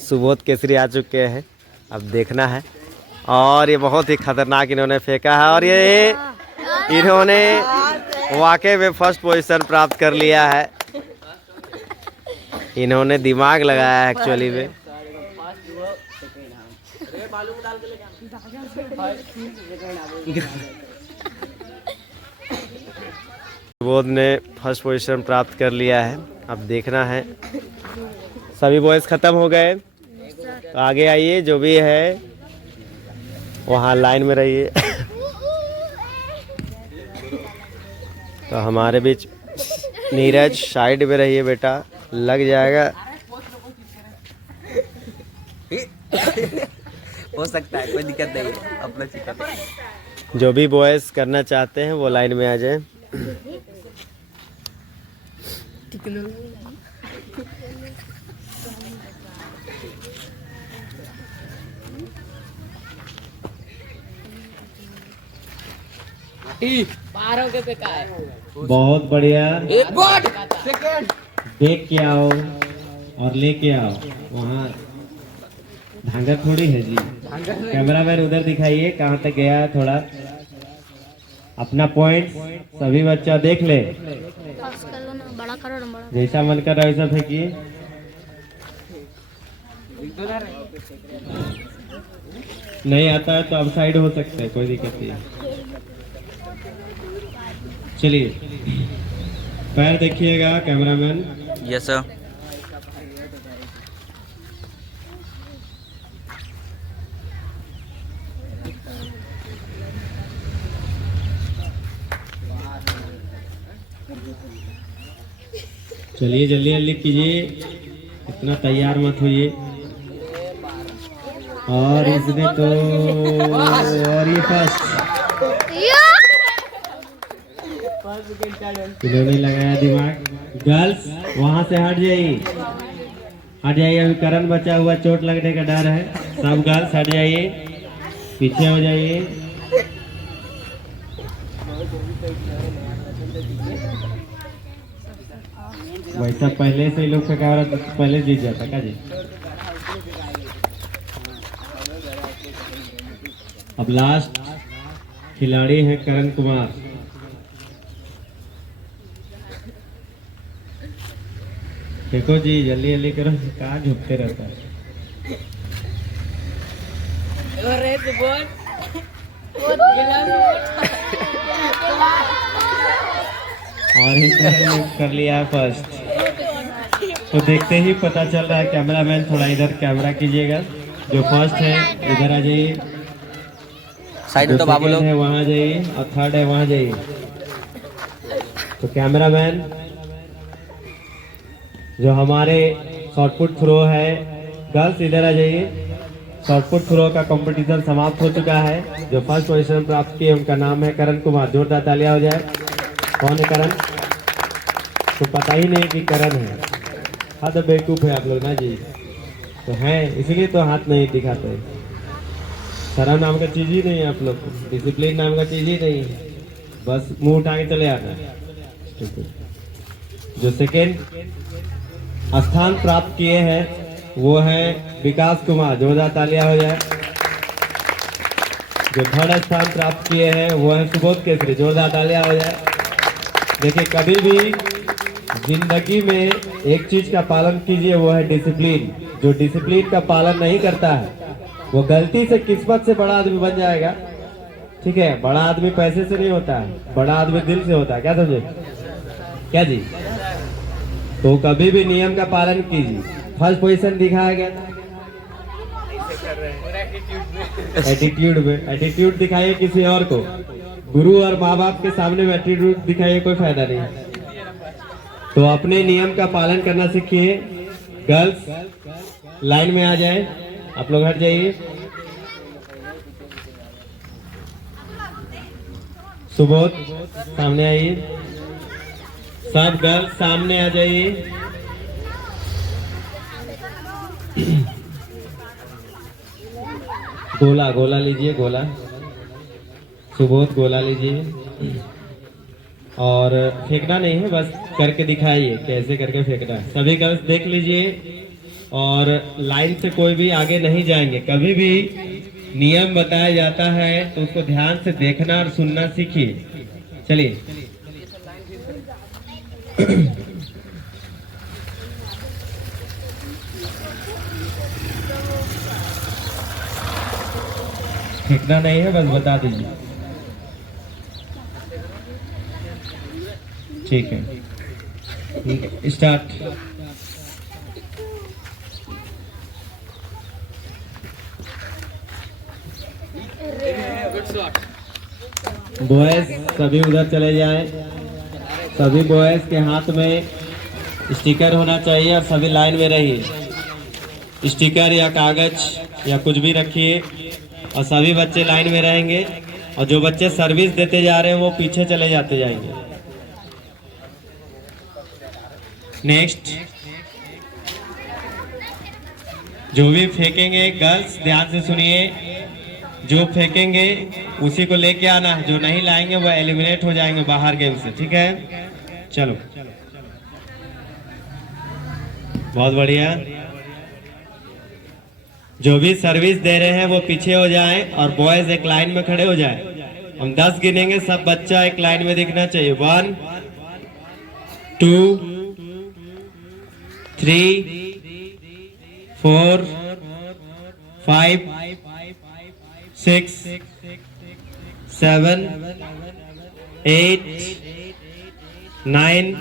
सुबोध केसरी आ चुके हैं। अब देखना है। और ये बहुत ही खतरनाक इन्होंने फेंका है और ये इन्होंने वाकई में फर्स्ट पोजीशन प्राप्त कर लिया है। इन्होंने दिमाग लगाया है एक्चुअली में। सुबोध ने फर्स्ट पोजीशन प्राप्त कर लिया है। अब देखना है। सभी बॉयज खत्म हो गए। तो आगे आइए, जो भी है वहाँ लाइन में रहिए। तो हमारे बीच नीरज, साइड में रहिए बेटा, लग जाएगा। हो सकता है, कोई दिक्कत नहीं है, अपना चिकन है। जो भी बॉयज करना चाहते हैं वो लाइन में आ जाएं। बारह के पे का है? बहुत बढ़िया, एक बोट सेकंड देख के आओ और लेके आओ। वहाँ धांगा थोड़ी है जी। कैमरामैन उधर दिखाइए कहाँ तक गया है, थोड़ा अपना पॉइंट सभी बच्चा देख ले। पास कर लो ना, बड़ा करो ना, बड़ा। जैसा मन कर रहा है वैसा फेंकिए। नहीं आता है तो अब साइड हो सकते हैं, कोई दिक्कत नहीं। चलिए, पैर देखिएगा कैमरामैन। Yes sir. चलिए जल्दी जल्दी कीजिए, इतना तैयार मत होइए। और इसने तो, और ये फर्स्ट, इन्होंने लगाया दिमाग। गर्ल्स वहां से हट जाइए, हट जाइए, अभी करण बचा हुआ, चोट लगने का डर है। सब गर्ल्स हट जाइए, पीछे हो जाइए। वैसा पहले से ही लोग फेंका रहा तो पहले जीत जाता का जी। अब लास्ट खिलाड़ी है करण कुमार। देखो जी, जल्दी जल्दी करो, कहाँ झुकते रहता है। और ही कर लिया फर्स्ट। तो देखते ही पता चल रहा है। कैमरामैन थोड़ा इधर कैमरा कीजिएगा। जो फर्स्ट है इधर आ जाइए, साइड में तो बाबू लोग है वहाँ जाइए, और थर्ड है वहाँ जाइए। तो कैमरामैन जो हमारे शॉर्टपुट थ्रो है, गर्ल्स इधर आ जाइए। शॉर्टपुट थ्रो का कंपटीशन समाप्त हो चुका है। जो फर्स्ट पोजीशन प्राप्त किए उनका नाम है करण कुमार। जोरदार तालियां हो जाए। कौन है करण? तो पता ही नहीं कि करण है। हाँ तो बेवकूफ है आप लोग ना जी। तो हैं इसीलिए तो हाथ नहीं दिखाते। शर्म नाम का चीज ही नहीं है आप लोग को, डिसिप्लिन नाम का चीज ही नहीं है। बस मुंह उठा के चले आना है। जो सेकेंड स्थान प्राप्त किए हैं वो है विकास कुमार। जोरदार तालियां हो जाए। जो थर्ड स्थान प्राप्त किए हैं वो है सुबोध केसरी। जोरदार तालियां हो जाए। देखिए, कभी भी जिंदगी में एक चीज का पालन कीजिए, वो है डिसिप्लिन। जो डिसिप्लिन का पालन नहीं करता है वो गलती से किस्मत से बड़ा आदमी बन जाएगा। ठीक है, बड़ा आदमी पैसे से नहीं होता है, बड़ा आदमी दिल से होता है। क्या समझे क्या जी? तो कभी भी नियम का पालन कीजिए। फर्स्ट पोजीशन दिखाया गया था एटीट्यूड में। एटीट्यूड दिखाइए किसी और को। गुरु और माँ बाप के सामने में एटीट्यूड दिखाइए, कोई फायदा नहीं। तो अपने नियम का पालन करना सीखिए। गर्ल्स लाइन में आ जाए, आप लोग हट जाइए। सुबोध सामने आइए। सब गर्ल्स सामने आ जाइए। गोला गोला लीजिए, गोला। सुबोध गोला लीजिए। और फेंकना नहीं है, बस करके दिखाइए कैसे करके फेंकना है। सभी गर्ल्स देख लीजिए। और लाइन से कोई भी आगे नहीं जाएंगे। कभी भी नियम बताया जाता है तो उसको ध्यान से देखना और सुनना सीखिए। चलिए, फेंकना नहीं है, बस बता दीजिए। ठीक है, स्टार्ट। Good shot. बॉयज सभी उधर चले जाएं। सभी बॉयज के हाथ में स्टिकर होना चाहिए और सभी लाइन में रहिए। स्टिकर या कागज या कुछ भी रखिए और सभी बच्चे लाइन में रहेंगे। और जो बच्चे सर्विस देते जा रहे हैं वो पीछे चले जाते जाएंगे। नेक्स्ट, जो भी फेंकेंगे गर्ल्स ध्यान से सुनिए, जो फेंकेंगे उसी को लेके आना है, जो नहीं लाएंगे वो एलिमिनेट हो जाएंगे बाहर गेम से, ठीक है। चलो, बहुत बढ़िया। जो भी सर्विस दे रहे हैं वो पीछे हो जाएं और बॉयज एक लाइन में खड़े हो जाएं। हम 10 गिनेंगे, सब बच्चा एक लाइन में दिखना चाहिए। 1 2 3 4 5 6 7 8 9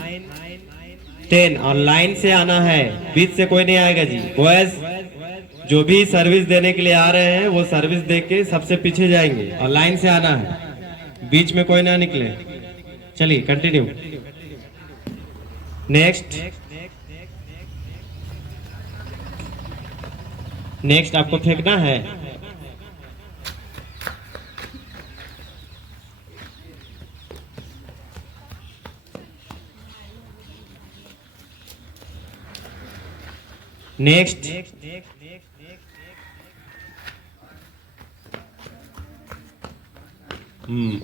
10 और लाइन से आना है, बीच से कोई नहीं आएगा जी। बॉयज जो भी सर्विस देने के लिए आ रहे हैं वो सर्विस दे के सबसे पीछे जाएंगे और लाइन से आना है, बीच में कोई ना निकले। चलिए कंटिन्यू। नेक्स्ट, नेक्स्ट आपको फेंकना है। नेक्स्ट,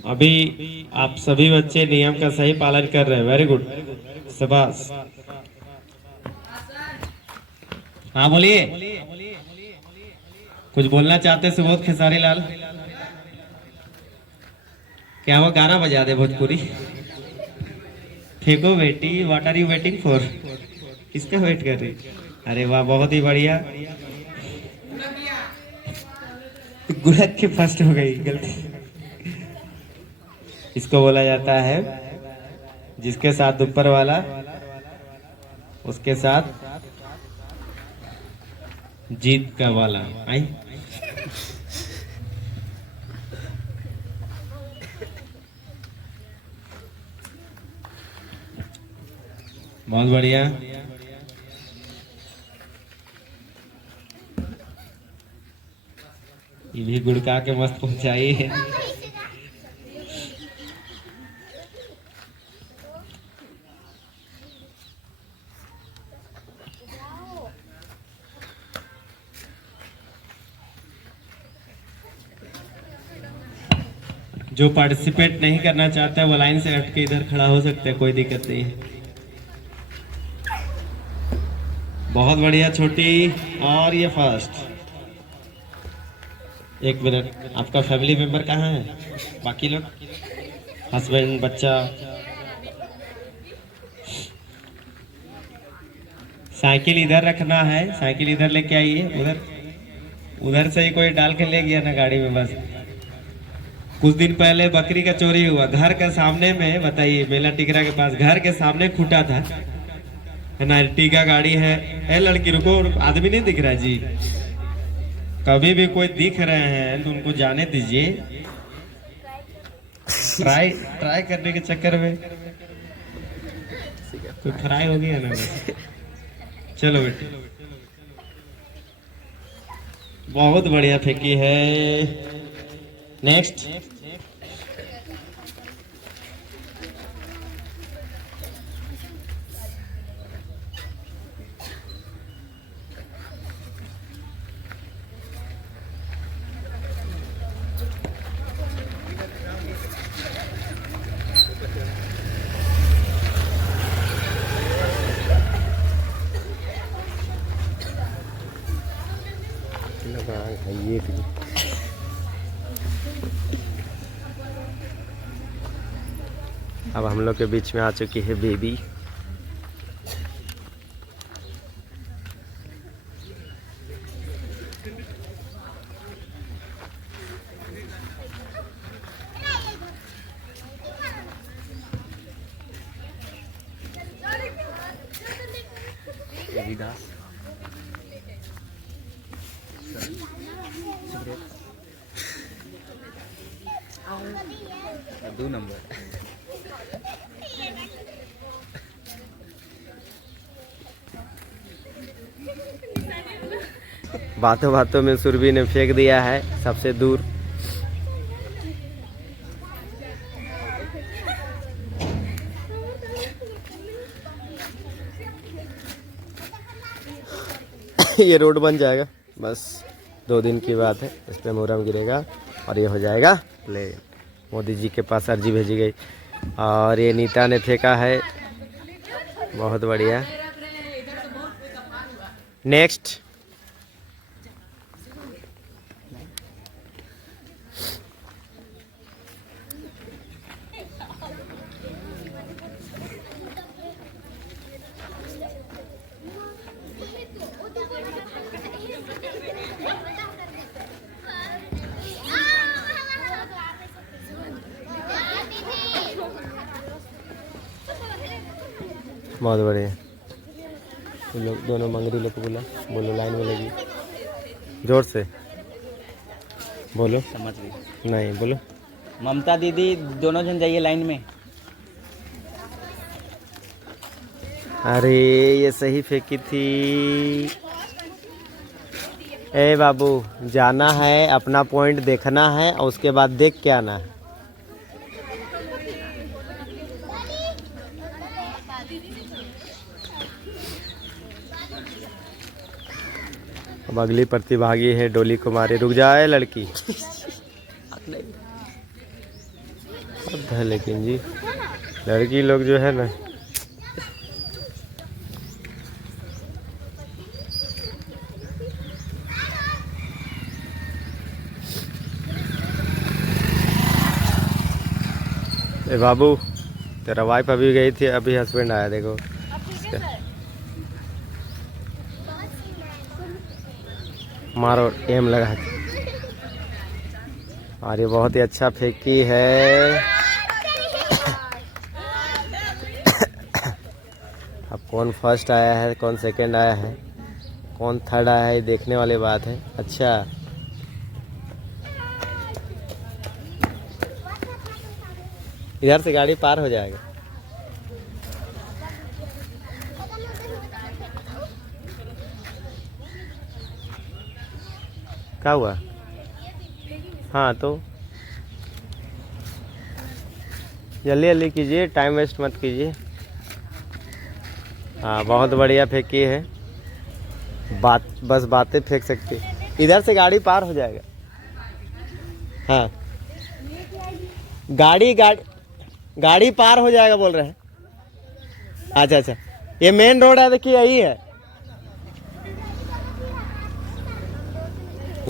अभी आप सभी बच्चे नियम का सही पालन कर रहे हैं, वेरी गुड, शाबाश। हाँ बोलिए, कुछ बोलना चाहते सुबोध खेसारी लाल? क्या वो गाना बजा दे भोजपुरी? फेंको बेटी, what are you waiting for? किसका वेट कर रही? अरे वाह, बहुत ही बढ़िया। गुड़क के फर्स्ट हो गई, गलती। इसको बोला जाता है जिसके साथ ऊपर वाला उसके साथ जीत का वाला। आई बहुत बढ़िया। ये भी गुड़का के मस्त पहुंचाई है। जो पार्टिसिपेट नहीं करना चाहता है वो लाइन से हट के इधर खड़ा हो सकता है, कोई दिक्कत नहीं है। बहुत बढ़िया छोटी, और ये फर्स्ट। एक मिनट, आपका फैमिली मेंबर कहाँ है? बाकी लोग, हस्बैंड, बच्चा? साइकिल इधर रखना है, साइकिल इधर लेके आइए। उधर से ही कोई डाल के ले गया ना गाड़ी में। बस कुछ दिन पहले बकरी का चोरी हुआ घर के सामने में, बताइए, मेला टिकरा के पास घर के सामने खूटा था, है ना। टीका गाड़ी है। ए लड़की रुको, आदमी नहीं दिख रहा जी। कभी भी कोई दिख रहे हैं तो उनको जाने दीजिए। ट्राई करने के चक्कर में कोई फ्राई हो गया ना बस। चलो बेटे, बहुत बढ़िया फेंकी है। नेक्स्ट, अब हम लोग के बीच में आ चुकी है बेबी। 2 नंबर। बातों बातों में सुरभि ने फेंक दिया है सबसे दूर। ये रोड बन जाएगा, बस 2 दिन की बात है। इस पे मुहर्रम गिरेगा और ये हो जाएगा प्लेन। मोदी जी के पास अर्जी भेजी गई और ये नीता ने फेंका है, बहुत बढ़िया। नेक्स्ट बहुत बढ़िया। ये लोग दोनों मंगरी लोग को बोला, बोलो लाइन में लगी, जोर से बोलो। समझ गई। नहीं बोलो। ममता दीदी दोनों जन जाइए लाइन में। अरे ये सही फेंकी थी। ए बाबू, जाना है, अपना पॉइंट देखना है और उसके बाद देख के आना है। अब अगली प्रतिभागी है डोली कुमारी। रुक जाए लड़की। अब है लेकिन जी लड़की लोग जो है ना, ए बाबू तेरा वाइफ अभी गई थी, अभी हस्बैंड आया देखो। मारो एम लगा के। और ये बहुत ही अच्छा फेंकी है। अब कौन फर्स्ट आया है, कौन सेकंड आया है, कौन थर्ड आया है, देखने वाली बात है। अच्छा इधर से गाड़ी पार हो जाएगा। क्या हुआ? हाँ तो जल्दी जल्दी कीजिए, टाइम वेस्ट मत कीजिए। हाँ बहुत बढ़िया फेंकी है। बस बातें फेंक सकती, इधर से गाड़ी पार हो जाएगा। हाँ गाड़ी पार हो जाएगा बोल रहे हैं। अच्छा अच्छा, ये मेन रोड है, देखिए यही है।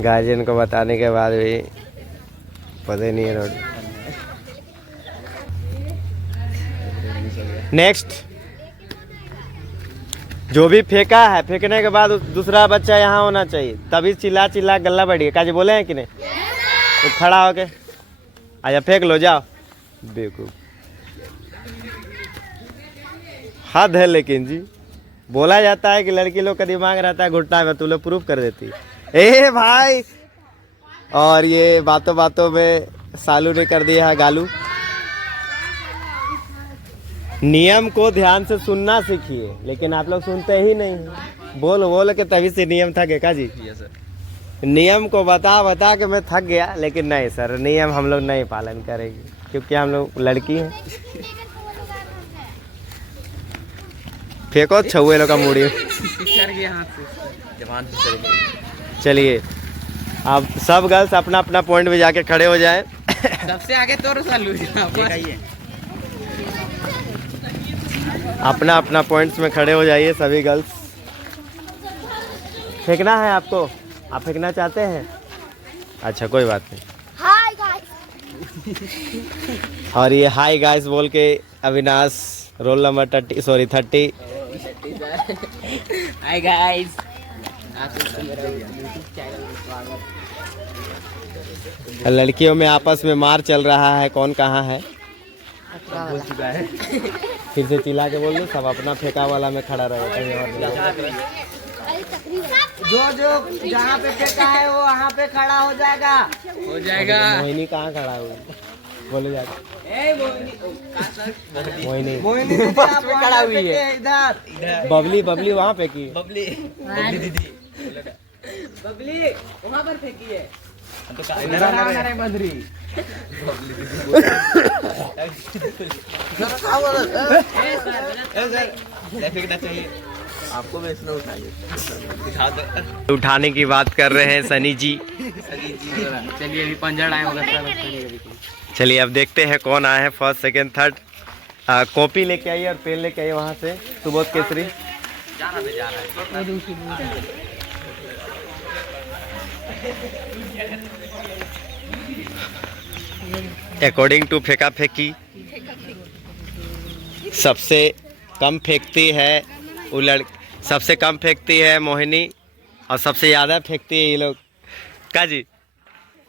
गार्जियन को बताने के बाद भी पता ही नहीं है रोड। नेक्स्ट, जो भी फेंका है, फेंकने के बाद दूसरा बच्चा यहाँ होना चाहिए, तभी चिल्ला चिल्ला गल्ला बढ़िए। काजी बोले हैं कि नहीं? तो खड़ा होके आजा फेंक लो, जाओ। बेवकूफ, हद है। लेकिन जी बोला जाता है कि लड़की लोग का दिमाग रहता है घुटना में, तू लोग प्रूफ कर देती है। ए भाई, और ये बातों बातों में सालू ने कर दिया है गालू। नियम को ध्यान से सुनना सीखिए, लेकिन आप लोग सुनते ही नहीं। बोल बोल के तभी से नियम थक गए। जी नियम को बता बता के मैं थक गया, लेकिन नहीं सर, नियम हम लोग नहीं पालन करेंगे क्योंकि हम लोग लड़की हैं। फेंको छुए लोग का मूड़ी। चलिए अब सब गर्ल्स अपना अपना पॉइंट में जाके खड़े हो जाए। सबसे आगे तो सालू अपना अपना पॉइंट्स में खड़े हो जाइए सभी गर्ल्स। फेंकना है आपको? आप फेंकना चाहते हैं? अच्छा कोई बात नहीं। Hi guys. और ये हाय गाइस बोल के Avinash roll number 30। Hi guys. लड़कियों में आपस में मार चल रहा है, कौन कहाँ है। फिर से चिल्ला के बोल दो, सब अपना फेंका वाला में खड़ा रहो, कहीं और नहीं। जो जो जहाँ पे फेंका है वो वहाँ पे खड़ा हो जाएगा। हो जाएगा। मोहिनी कहाँ खड़ा हुआ बोले जाके? मोहिनी मोहिनी पास में खड़ा हुई है इधर। बबली बबली वहाँ पे की बबली बबली वहाँ पर फेंकी है। बंदरी फेंकना चाहिए आपको। मैं इसमें उठाने की बात कर रहे हैं सनी जी। चलिए अभी पंजर आए होगा। चलिए अब देखते हैं कौन आए हैं फर्स्ट सेकंड थर्ड। कॉपी लेके आइए और पेन लेके आइए वहाँ से। सुबोध केसरी अकॉर्डिंग टू फेंका फेंकी सबसे कम फेंकती है वो सबसे कम फेंकती है मोहिनी और सबसे ज़्यादा फेंकती है ये लोग का जी।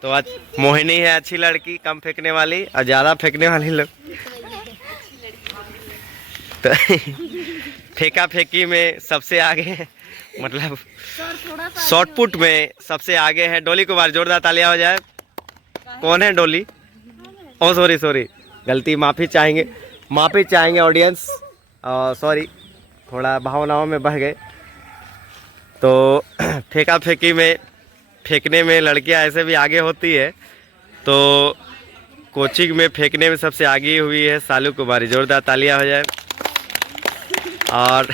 तो आज मोहिनी है अच्छी लड़की कम फेंकने वाली और ज़्यादा फेंकने वाली लोग। तो फेंका फेंकी में सबसे आगे मतलब शॉर्ट पुट में सबसे आगे है डोली कुमार। जोरदार तालियां हो जाए। कौन है डोली? ओ सॉरी गलती माफ़ी चाहेंगे ऑडियंस। सॉरी थोड़ा भावनाओं में बह गए। तो फेंका फेंकी में फेंकने में लड़कियां ऐसे भी आगे होती है। तो कोचिंग में फेंकने में सबसे आगे हुई है सालू कुमारी। जोरदार तालियां हो जाए। और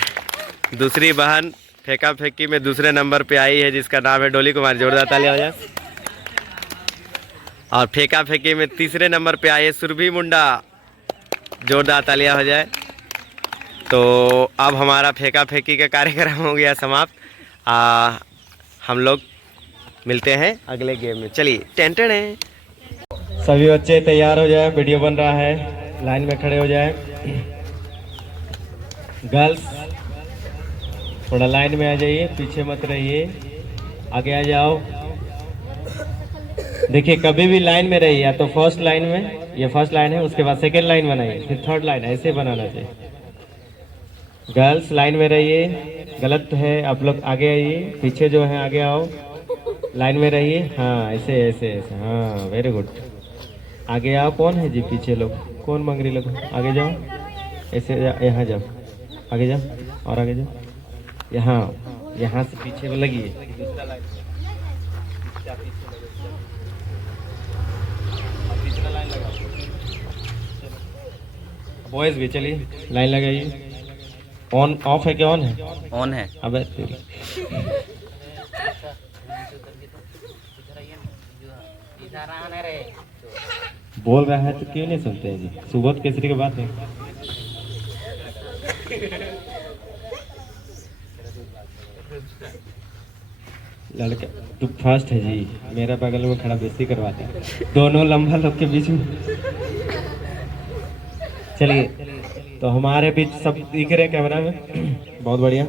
दूसरी बहन फेंका फेंकी में दूसरे नंबर पे आई है जिसका नाम है डोली कुमारी। जोरदार तालियां हो जाए। और फेंका फेंकी में तीसरे नंबर पे आई है सुरभि मुंडा। जोरदार तालियां हो जाए। तो अब हमारा फेंका फेंकी का कार्यक्रम हो गया समाप्त। हम लोग मिलते हैं अगले गेम में। चलिए टेंटेन है। सभी बच्चे तैयार हो जाए। वीडियो बन रहा है। लाइन में खड़े हो जाए। गर्ल्स थोड़ा लाइन में आ जाइए, पीछे मत रहिए, आगे आ जाओ। देखिए कभी भी लाइन में रहिए। या तो फर्स्ट लाइन में, ये फर्स्ट लाइन है, उसके बाद सेकेंड लाइन बनाइए, फिर थर्ड लाइन, ऐसे बनाना चाहिए। गर्ल्स लाइन में रहिए। गलत है आप लोग आगे आइए। पीछे जो है आगे आओ। लाइन में रहिए। हाँ ऐसे ऐसे ऐसे। हाँ वेरी गुड। आगे आओ। कौन है जी पीछे लोग? कौन मंगरी लोग? आगे जाओ। ऐसे यहाँ जाओ। आगे जाओ और आगे जाओ। यहाँ से पीछे में लगिए। बॉयज भी चलिए लाइन लगाइए। ऑन ऑफ है क्या ऑन है? ऑन है। अबे बोल रहा है तो क्यों नहीं सुनते हैं जी? सुबोध केसरी की बात है। लड़का तू फर्स्ट है जी। मेरा बगल में खड़ा बेइज्जती करवाता है। दोनों लंबा लोग के बीच में। चलिए तो हमारे बीच सब दिख रहे हैं कैमरा में। बहुत बढ़िया।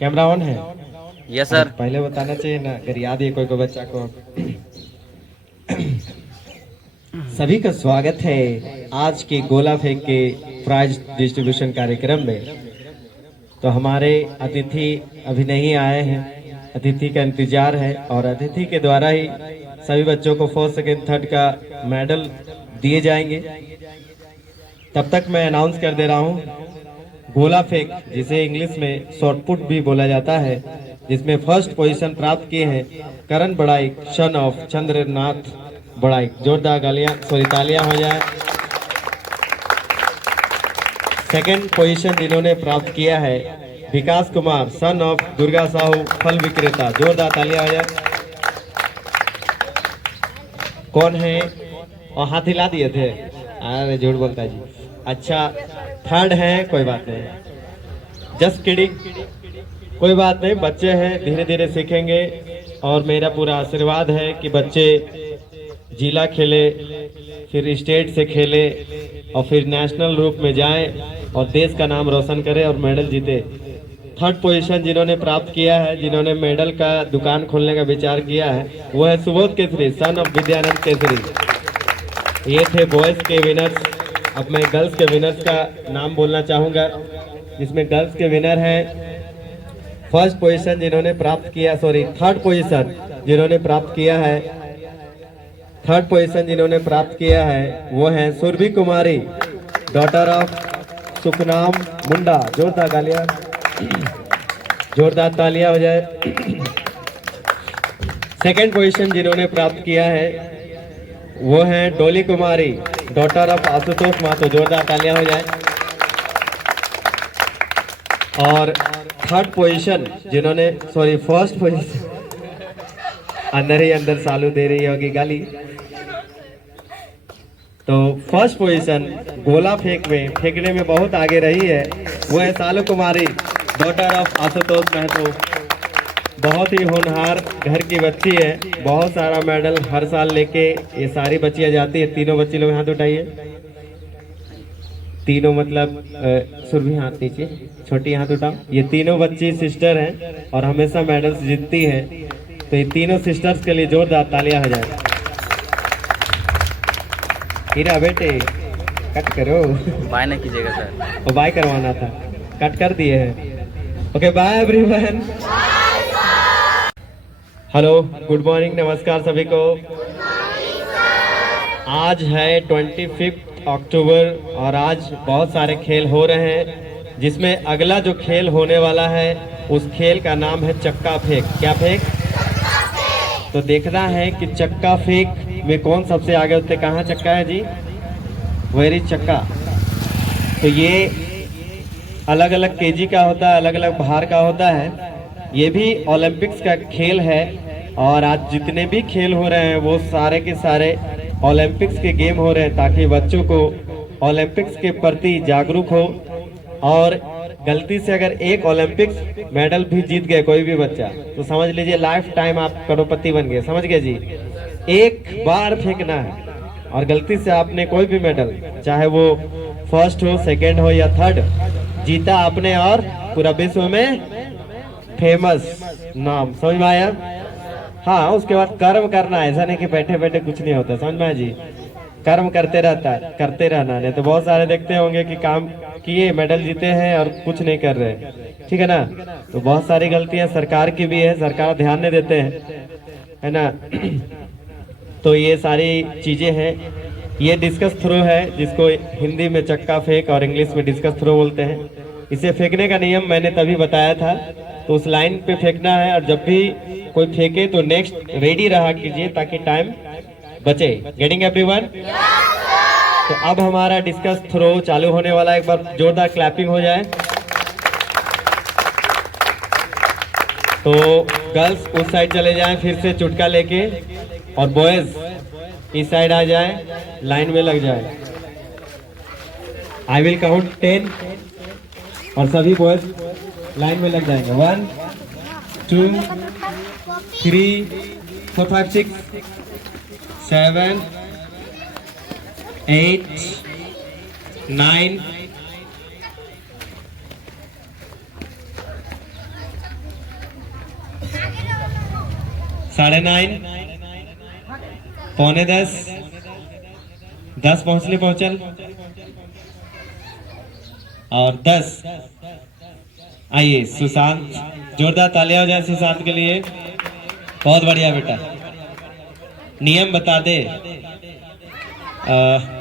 कैमरा ऑन है? Yes sir. पहले बताना चाहिए ना, अगर याद है कोई बच्चा को। सभी का स्वागत है आज के गोला फेंक के प्राइज डिस्ट्रीब्यूशन कार्यक्रम में। तो हमारे अतिथि अभी नहीं आए हैं, अतिथि का इंतजार है और अतिथि के द्वारा ही सभी बच्चों को फर्स्ट सेकेंड थर्ड का मेडल दिए जाएंगे। तब तक मैं अनाउंस कर दे रहा हूँ गोला फेंक, जिसे इंग्लिश में शॉर्टपुट भी बोला जाता है, जिसमें फर्स्ट पोजीशन प्राप्त किए हैं करण बड़ाइक सन ऑफ चंद्रनाथ बड़ाइक। जोरदार तालियां हो जाए। सेकंड पोजीशन जिन्होंने प्राप्त किया है विकास कुमार सन ऑफ दुर्गा साहू फल विक्रेता। जोरदार तालियां हो जाए। कौन है? और हाथ हिला दिए थे। अरे झूठ बोलता जी। अच्छा थर्ड है, कोई बात नहीं, जस्ट किडिंग, कोई बात नहीं। बच्चे हैं, धीरे धीरे सीखेंगे और मेरा पूरा आशीर्वाद है कि बच्चे जिला खेले, फिर स्टेट से खेले और फिर नेशनल रूप में जाएं और देश का नाम रोशन करें और मेडल जीते। थर्ड पोजीशन जिन्होंने प्राप्त किया है, जिन्होंने मेडल का दुकान खोलने का विचार किया है, वो है सुबोध केसरी सन ऑफ विद्यानंद केसरी। ये थे बॉयज के विनर्स। अब मैं गर्ल्स के विनर्स का नाम बोलना चाहूँगा, जिसमें गर्ल्स के विनर हैं फर्स्ट पोजीशन जिन्होंने प्राप्त किया, सॉरी थर्ड पोजीशन जिन्होंने प्राप्त किया है, थर्ड पोजीशन जिन्होंने प्राप्त किया है वो हैं सुरभि कुमारी, डॉटर ऑफ सुखनाम मुंडा। जोरदार तालियां, जोरदार तालियां हो जाए। सेकंड पोजीशन जिन्होंने प्राप्त किया है वो हैं डोली कुमारी, डॉटर ऑफ आशुतोष माथुर। जोरदार तालियां हो जाए। और थर्ड पोजीशन जिन्होंने, सॉरी फर्स्ट पोजीशन, अंदर ही अंदर सालू दे रही होगी गाली। तो फर्स्ट पोजीशन गोला फेंकने में बहुत आगे रही है वो है सालू कुमारी, डॉटर ऑफ आशुतोष महतो। बहुत ही होनहार घर की बच्ची है, बहुत सारा मेडल हर साल लेके ये सारी बच्चियां जाती है। तीनों बच्ची लोग हाथ उठाइए, तीनों मतलब सुरभि हाथ नीचे, छोटी हाथ उठाओ। ये तीनों बच्ची सिस्टर हैं और हमेशा मेडल्स जीतती हैं। तो ये तीनों सिस्टर्स के लिए जोरदार तालियां हो जाए। हीरा बेटे कट करो, बाय ना कीजिएगा सर। वो बाय करवाना था, कट कर दिए हैं। Okay bye everyone. Hello, good morning, नमस्कार सभी को। आज है 25 अक्टूबर और आज बहुत सारे खेल हो रहे हैं, जिसमें अगला जो खेल होने वाला है उस खेल का नाम है चक्का फेंक। क्या फेंक? तो देखना है कि चक्का फेंक में कौन सबसे आगे होते। कहाँ चक्का है जी? वेरी चक्का। तो ये अलग अलग केजी का होता है, अलग अलग भार का होता है। ये भी ओलंपिक्स का खेल है और आज जितने भी खेल हो रहे हैं वो सारे के सारे ओलंपिक्स के गेम हो रहे हैं, ताकि बच्चों को ओलंपिक्स के प्रति जागरूक हो। और गलती से अगर एक ओलंपिक्स मेडल भी जीत गए कोई भी बच्चा, तो समझ लीजिए लाइफ टाइम आप करोड़पति बन गए। समझ गए जी? एक बार फेंकना है और गलती से आपने कोई भी मेडल, चाहे वो फर्स्ट हो, सेकंड हो या थर्ड, जीता आपने और पूरा विश्व में फेमस नाम। समझ में आया? हाँ, उसके बाद कर्म करना है, ऐसा नहीं कि बैठे बैठे कुछ नहीं होता। समझ में आया जी? कर्म करते रहता है, करते रहना। नहीं तो बहुत सारे देखते होंगे कि काम किए, मेडल जीते हैं और कुछ नहीं कर रहे। ठीक है ना? तो बहुत सारी गलतियां सरकार की भी है, सरकार ध्यान नहीं देते हैं, है ना? तो ये सारी चीजें हैं। ये डिस्कस थ्रो है, जिसको हिंदी में चक्का फेंक और इंग्लिश में डिस्कस थ्रो बोलते हैं। इसे फेंकने का नियम मैंने तभी बताया था। तो उस लाइन पे फेंकना है और जब भी कोई फेंके तो नेक्स्ट रेडी रहा कीजिए ताकि टाइम बचे। Getting everyone? तो अब हमारा डिस्कस थ्रो चालू होने वाला। एक बार जोरदार क्लैपिंग हो जाए। तो गर्ल्स उस साइड चले जाएं फिर से चुटका लेके, और बॉयज इस साइड आ जाएं, लाइन में लग जाए। आई विल काउंट 10 और सभी बॉयज लाइन में लग जाएंगे। 1 2 3 4 5 6 7 8 9 9:30 पौने 10 पहुंचल और 10। आइए सुशांत, जोरदार तालियां हो जाए सुशांत के लिए। बहुत बढ़िया बेटा। नियम बता दे।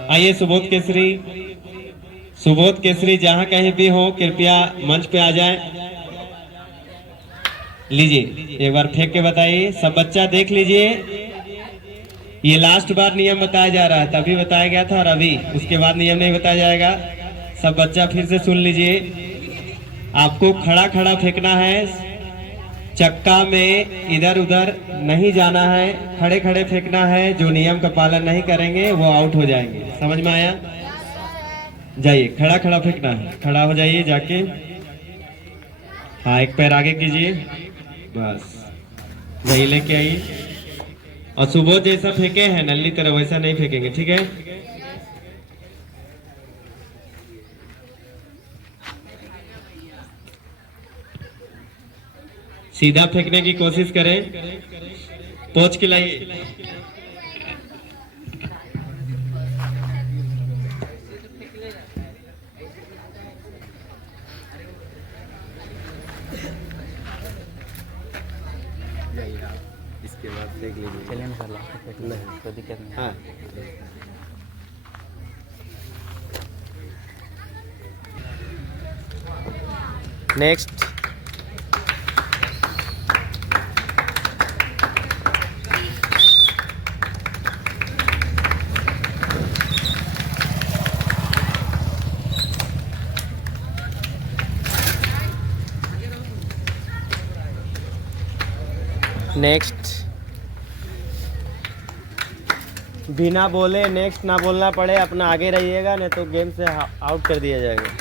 आइए सुबोध केसरी, सुबोध केसरी जहां कहीं भी हो कृपया मंच पे आ जाएं। लीजिए एक बार फेंक के बताइए। सब बच्चा देख लीजिए, ये लास्ट बार नियम बताया जा रहा है, तभी बताया गया था और अभी उसके बाद नियम नहीं बताया जाएगा। सब बच्चा फिर से सुन लीजिए। आपको खड़ा खड़ा फेंकना है, चक्का में इधर उधर नहीं जाना है, खड़े खड़े फेंकना है। जो नियम का पालन नहीं करेंगे वो आउट हो जाएंगे। समझ में आया? जाइए, खड़ा खड़ा फेंकना है, खड़ा हो जाइए जाके। हाँ, एक पैर आगे कीजिए, बस वही लेके आइए। और सुबोध जैसा फेंके हैं नल्ली तरह वैसा नहीं फेंकेंगे, ठीक है? सीधा फेंकने की कोशिश करें, पहुंच के लाइए। इसके बाद देख लीजिए। चलिए ना सर लास्ट तक नहीं कोई दिक्कत नहीं। हाँ नेक्स्ट। नेक्स्ट। बिना बोले नेक्स्ट ना बोलना पड़े, अपना आगे रहिएगा, नहीं तो गेम से आउट कर दिया जाएगा।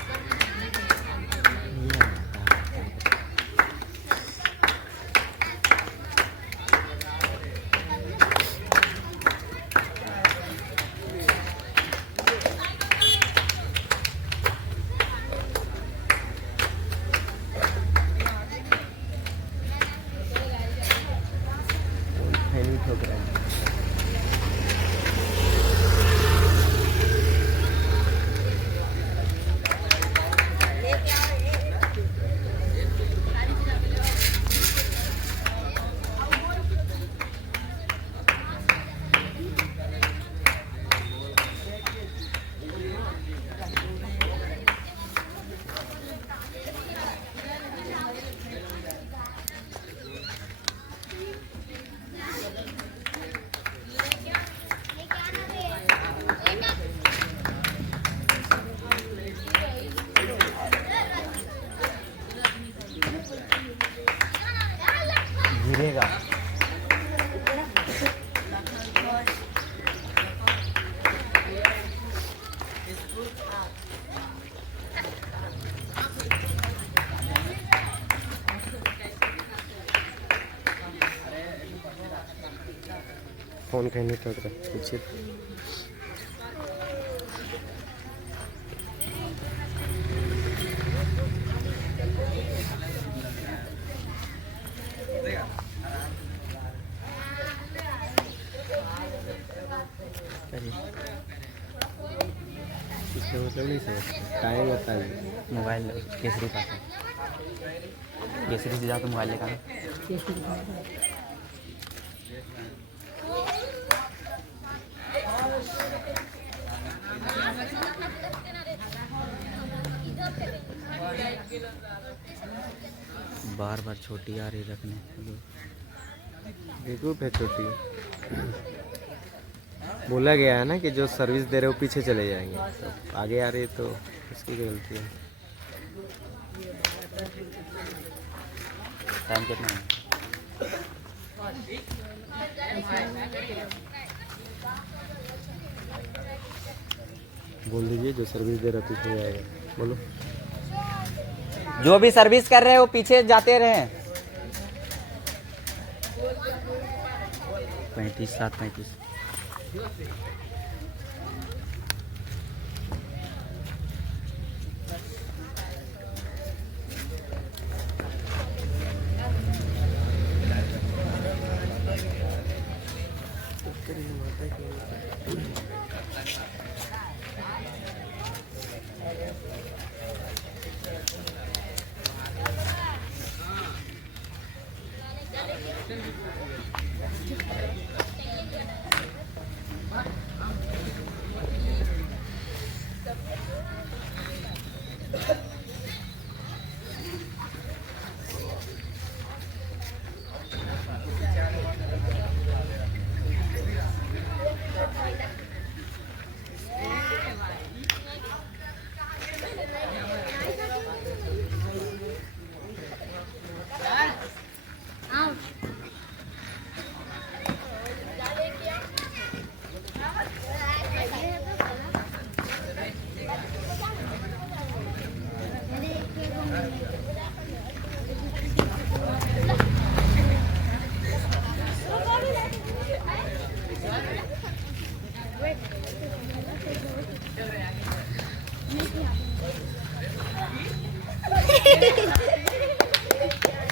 नहीं ठोक रहा है। गिरेगा। फोन कहीं नहीं टक रहा पीछे। इसका मतलब नहीं समझते। टाइम होता है। मोबाइल केसरी पास है, केसरी से जाओ तो मोबाइल लेकर बार बार छोटी आ रही रखने। देखो फिर छोटी बोला गया है ना कि जो सर्विस दे रहे हो पीछे चले जाएंगे, तो आगे आ रही है तो उसकी क्या गलती है। टाइम कितना है? बोल दीजिए जो सर्विस दे रहा है पीछे जाएगा। बोलो। जो भी सर्विस कर रहे हैं वो पीछे जाते रहे। 35 7 35।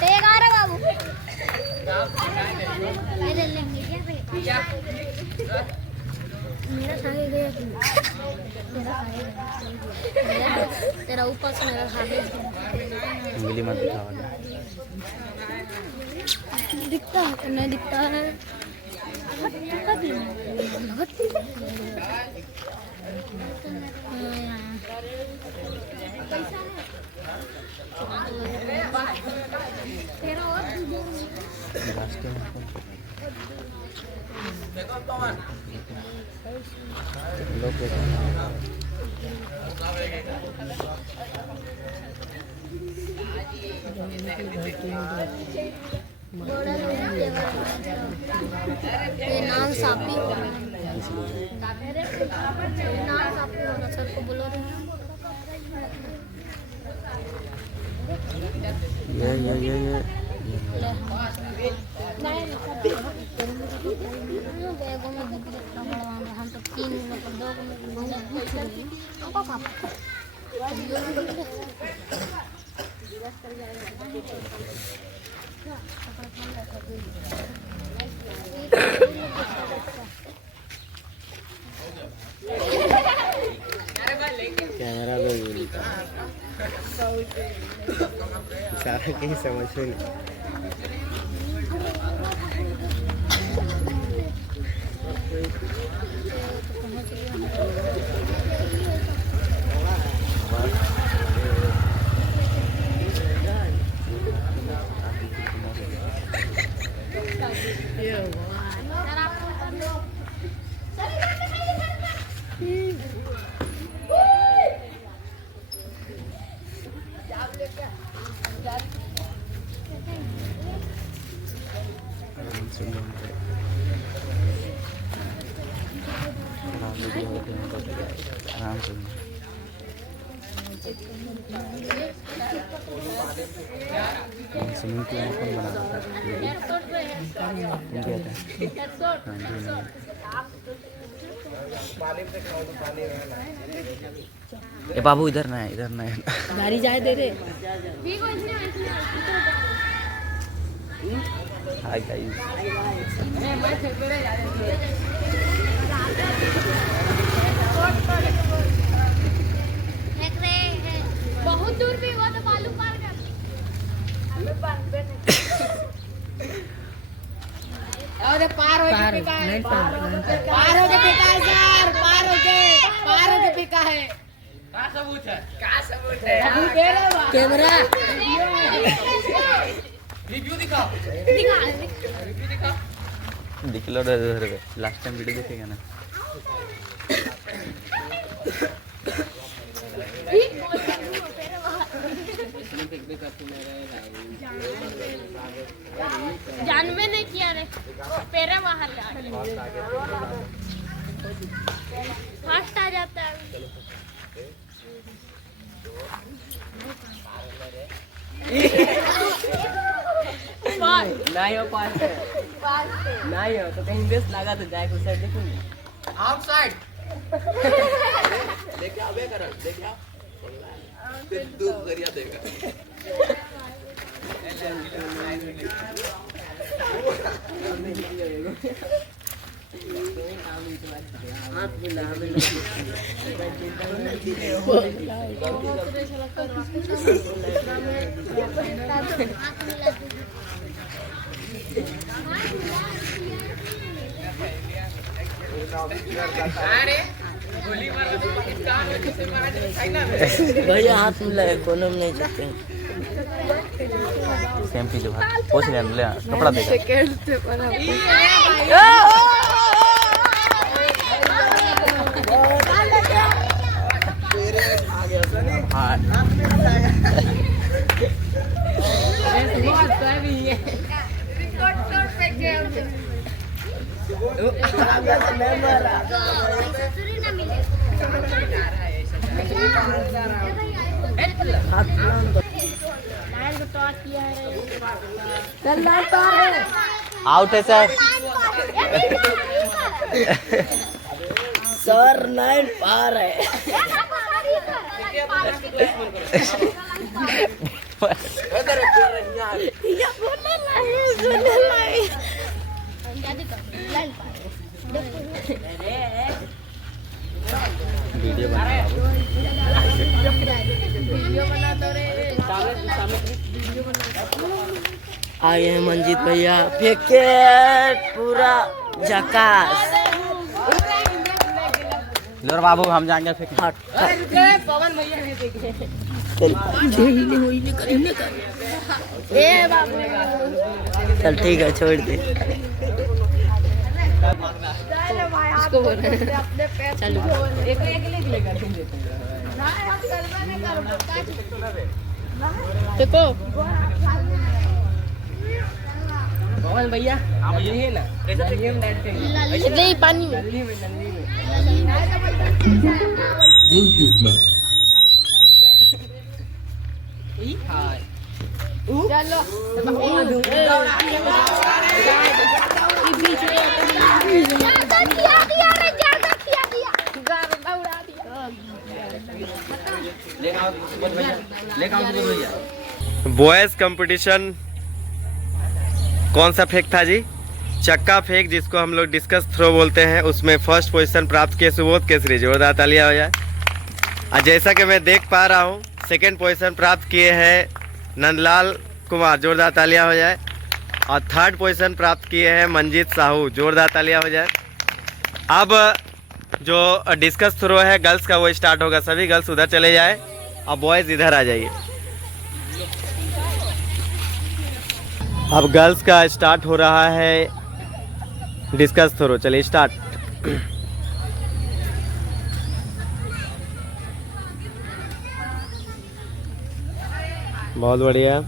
टेक आ रहा बाबू। इधर लेंगे क्या मेरा खाए गया तेरा खाएगा तेरा ऊपर से मेरा खाएगा। उंगली मत दिखाओ। दिखता है नहीं दिखता है ये नाम सापी हो रहा है नाम सापी हो रहा सर को बोलो हम तो 3 कैमरा में सारा कहीं समझ में आराम से स्विमिंग पूल कौन बना ए बाबू इधर ना है गाड़ी जाए दे रे हाय गाइस बहुत दूर भी हुआ तो बालू पार कर अरे पार हो के पिका है पार हो के पिका है सर पार हो के पिका है क्या सबूत है सबूत दे रहे हो कैमरा रिव्यू दिखाओ देख लो इधर लास्ट टाइम वीडियो देखेगा ना जानवे नहीं किया रे पेरे बाहर फास्ट आ जाता है नहीं हो पास नहीं हो तो कहीं बेस्ट लगा तो जाए उस साइड देखूंगी आउटसाइड देखा अबे करण देखा तू करिया देगा भैया हाथ में लगे कोनो में नहीं चलते सेम पी लो पोछ ले कपड़ा देगा आउट है सर सर लाइन पार है वीडियो बना वीडियो बना तो रे सामने वीडियो बना आए हैं मंजीत भैया, फेंके पूरा झकास। लो रे बाबू हम जाएंगे फिर। पवन भैया ने देखे चल ठीक है, छोड़ दे। इसको बोल रहे हैं चलो देखो पवन भैया है ना, इधर ही पानी में चलो बॉयज कंपटीशन कौन सा फेंक था जी? चक्का फेंक, जिसको हम लोग डिस्कस थ्रो बोलते हैं। उसमें फर्स्ट पोजीशन प्राप्त किए सुबोध केसरी, जोरदार तालियां हो जाए। और जैसा कि मैं देख पा रहा हूँ सेकंड पोजीशन प्राप्त किए हैं नंदलाल कुमार, जोरदार तालियां हो जाए। और थर्ड पोजीशन प्राप्त किए हैं मंजीत साहू, जोरदार तालियां हो जाए। अब जो डिस्कस थ्रो है गर्ल्स का वो स्टार्ट होगा। सभी गर्ल्स उधर चले जाए और बॉयज़ इधर आ जाइए। अब गर्ल्स का स्टार्ट हो रहा है डिस्कस थ्रो, चलिए स्टार्ट। बहुत बढ़िया।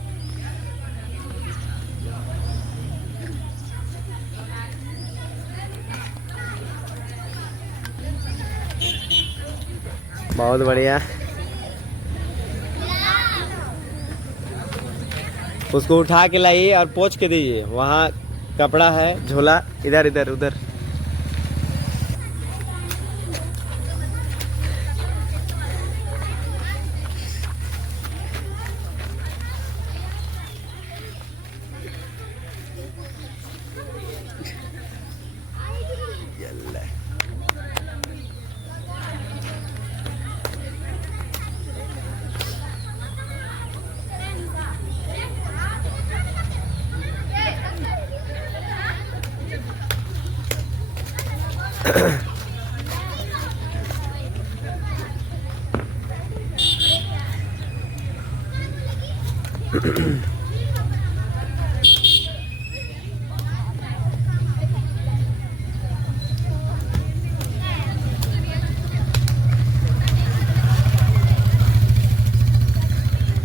बहुत बढ़िया। उसको उठा के लाइए और पोंछ के दीजिए। वहाँ कपड़ा है, झोला इधर इधर उधर।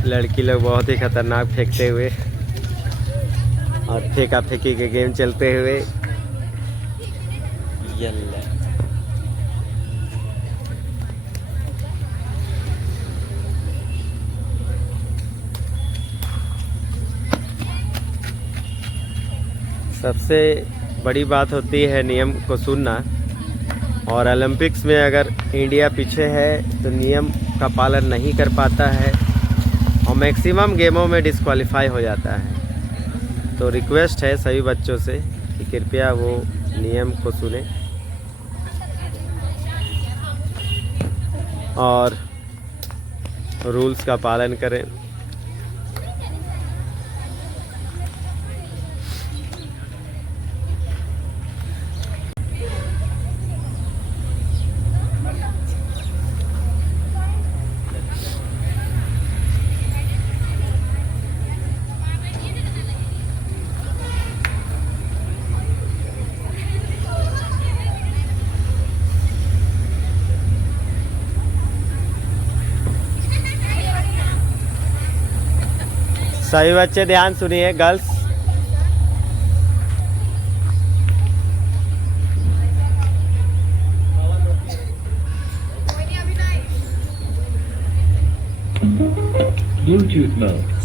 लड़की लोग बहुत ही खतरनाक फेंकते हुए और फेंका फेंकी के गेम चलते हुए। यल्ला सबसे बड़ी बात होती है नियम को सुनना। और ओलंपिक्स में अगर इंडिया पीछे है तो नियम का पालन नहीं कर पाता है और मैक्सिमम गेमों में डिस्क्वालीफाई हो जाता है। तो रिक्वेस्ट है सभी बच्चों से कि कृपया वो नियम को सुने और रूल्स का पालन करें। सभी बच्चे ध्यान सुनिए। गर्ल्स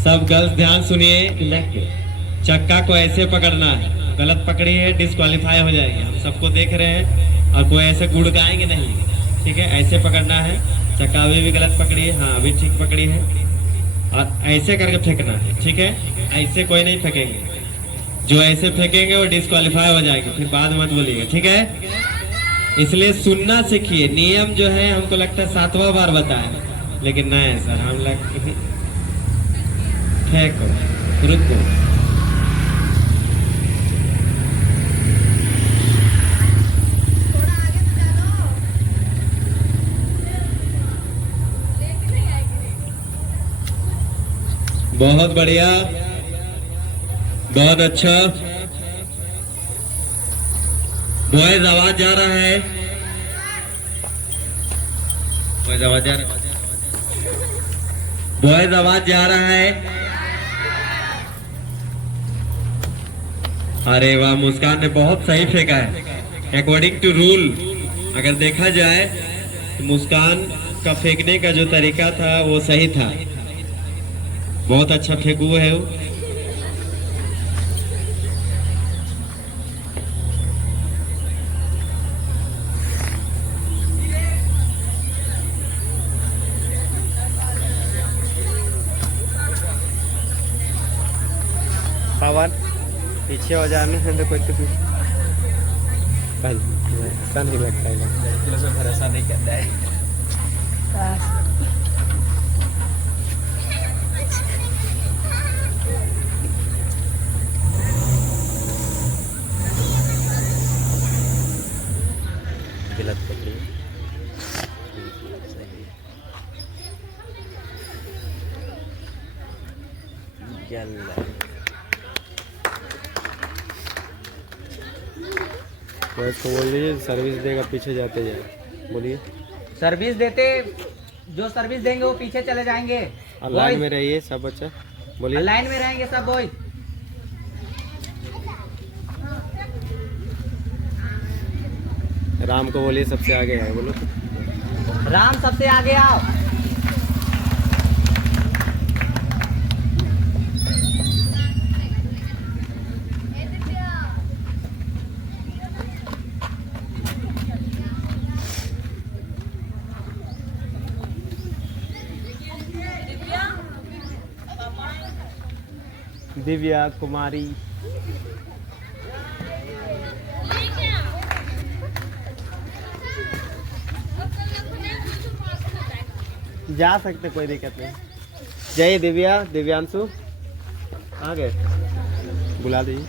सब गर्ल्स ध्यान सुनिए। चक्का को ऐसे पकड़ना है, गलत पकड़ी है डिस्क्वालीफाई हो जाएगी। हम सबको देख रहे हैं और कोई ऐसे गुड़काएंगे नहीं, ठीक है? ऐसे पकड़ना है। चक्का अभी भी गलत पकड़ी है, हाँ अभी ठीक पकड़ी है। और ऐसे करके फेंकना है, ठीक है? ऐसे कोई नहीं फेंकेंगे, जो ऐसे फेंकेंगे वो डिस्क्वालीफाई हो जाएगी, फिर बाद मत बोलिएगा, ठीक है? इसलिए सुनना सीखिए। नियम जो है हमको लगता है 7वां बार बताया, लेकिन नहीं सर, हम लोग फेंको, रुको, बहुत बढ़िया, बहुत अच्छा। बॉयज आवाज जा रहा है, बॉयज आवाज जा रहा है, बॉयज आवाज जा रहा है। अरे वाह, मुस्कान ने बहुत सही फेंका है। अकॉर्डिंग टू रूल अगर देखा जाए तो मुस्कान का फेंकने का जो तरीका था वो सही था। बहुत अच्छा फेंकू है वो। पवन पीछे हो जाने से तो कुछ ऐसा नहीं लगता है, भरोसा नहीं करता है। गलत पकड़ी। उसको बोल दीजिए सर्विस देगा, पीछे जाते जाए। बोलिए सर्विस देते, जो सर्विस देंगे वो पीछे चले जाएंगे। और लाइन में रहिए सब बच्चा। बोलिए लाइन में रहेंगे सब बॉय। राम को बोलिए सबसे आगे है। बोलो राम सबसे आगे आओ। दिव्या कुमारी। जा सकते, कोई दिक्कत नहीं। जय दिव्या, दिव्यांशु आ गए, बुला दीजिए।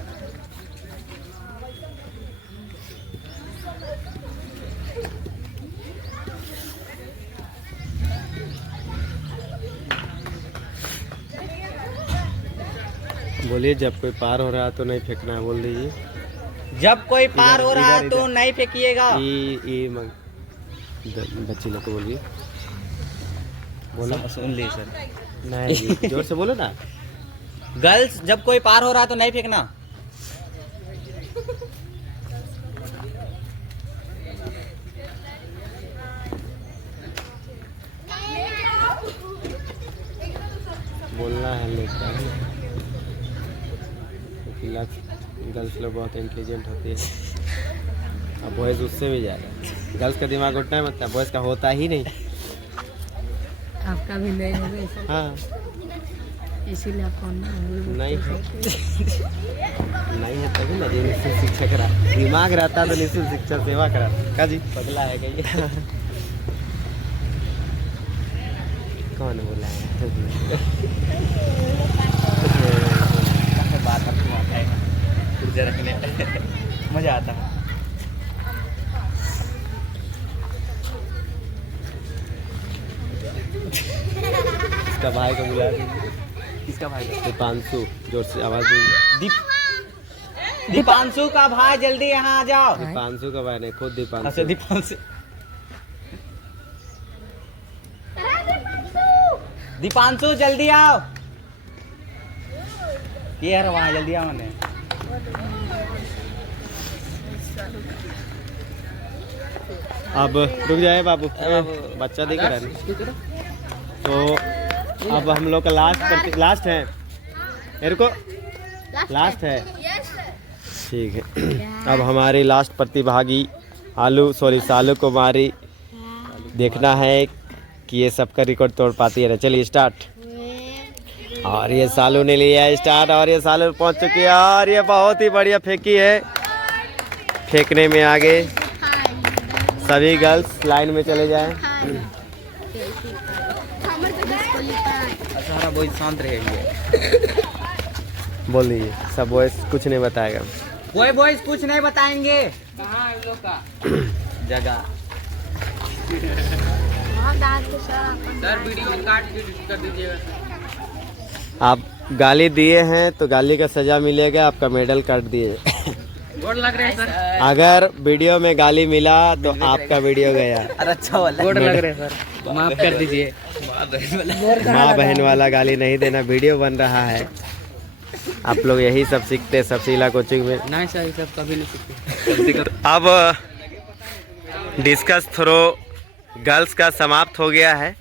बोलिए जब कोई पार हो रहा है तो नहीं फेंकना है, बोल दीजिए। जब कोई पार हो रहा है इधर, तो इधर। नहीं फेंकिएगा। बच्ची लोग को बोलिए। बोलो सुन ली सर। नहीं, जोर से बोलो ना। गर्ल्स जब कोई पार हो रहा है तो नहीं फेंकना। बोलना है लगता है। गर्ल्स लोग बहुत इंटेलिजेंट होती है, और बॉयज़ उससे भी ज़्यादा। गर्ल्स का दिमाग उठना है मतलब, बॉयज़ का होता ही नहीं। आपका भी नहीं है। हाँ इसीलिए आपको नहीं है, नहीं है तभी ना निःशुल्क शिक्षा करा। दिमाग रहता तो निःशुल्क शिक्षा सेवा करा का जी। पगला है कहीं। कौन बोला है? बात आपको आता है ऊर्जा रखने मजा आता है। इसका भाई को बुला दीजिए। किसका भाई? दीपांशु, जोर से आवाज दीजिए। दीपांशु का भाई जल्दी यहाँ आ जाओ। दीपांशु का भाई नहीं, खुद दीपांशु। अच्छा दीपांशु, दीपांशु जल्दी आओ। ये है वहाँ, जल्दी आओ। मैंने अब रुक जाए बाबू, बच्चा दिख रहा है। तो अब हम लोग का लास्ट है। मेरे को लास्ट है, ठीक है। अब हमारी लास्ट प्रतिभागी सालू कुमारी, देखना है कि ये सबका रिकॉर्ड तोड़ पाती है। चलिए स्टार्ट। और ये सालू ने लिया है स्टार्ट, और ये सालू पहुंच चुकी है, और ये बहुत ही बढ़िया फेंकी है। फेंकने में आगे सभी गर्ल्स लाइन में चले जाएं। सारा बहुत शांत रहेंगे। बोल दीजिए, सब बॉयज कुछ नहीं बताएगा। बॉयज कुछ नहीं बताएंगे। कहाँ है लोग का जगह? सर वीडियो काट कर दीजिएगा। आप गाली दिए हैं तो गाली का सजा मिलेगा, आपका मेडल काट दिए। गोड़ लग रहे हैं सर। अगर वीडियो में गाली मिला तो आपका वीडियो गया। अरे अच्छा वाला गोड़ लग रहे हैं सर, माफ कर दीजिए। माँ बहन वाला गाली नहीं देना, वीडियो बन रहा है। आप लोग यही सब सीखते हैं सबशीला कोचिंग में। नहीं सर, ये सब कभी नहीं सीखते। अब डिस्कस थ्रो गर्ल्स का समाप्त हो गया है।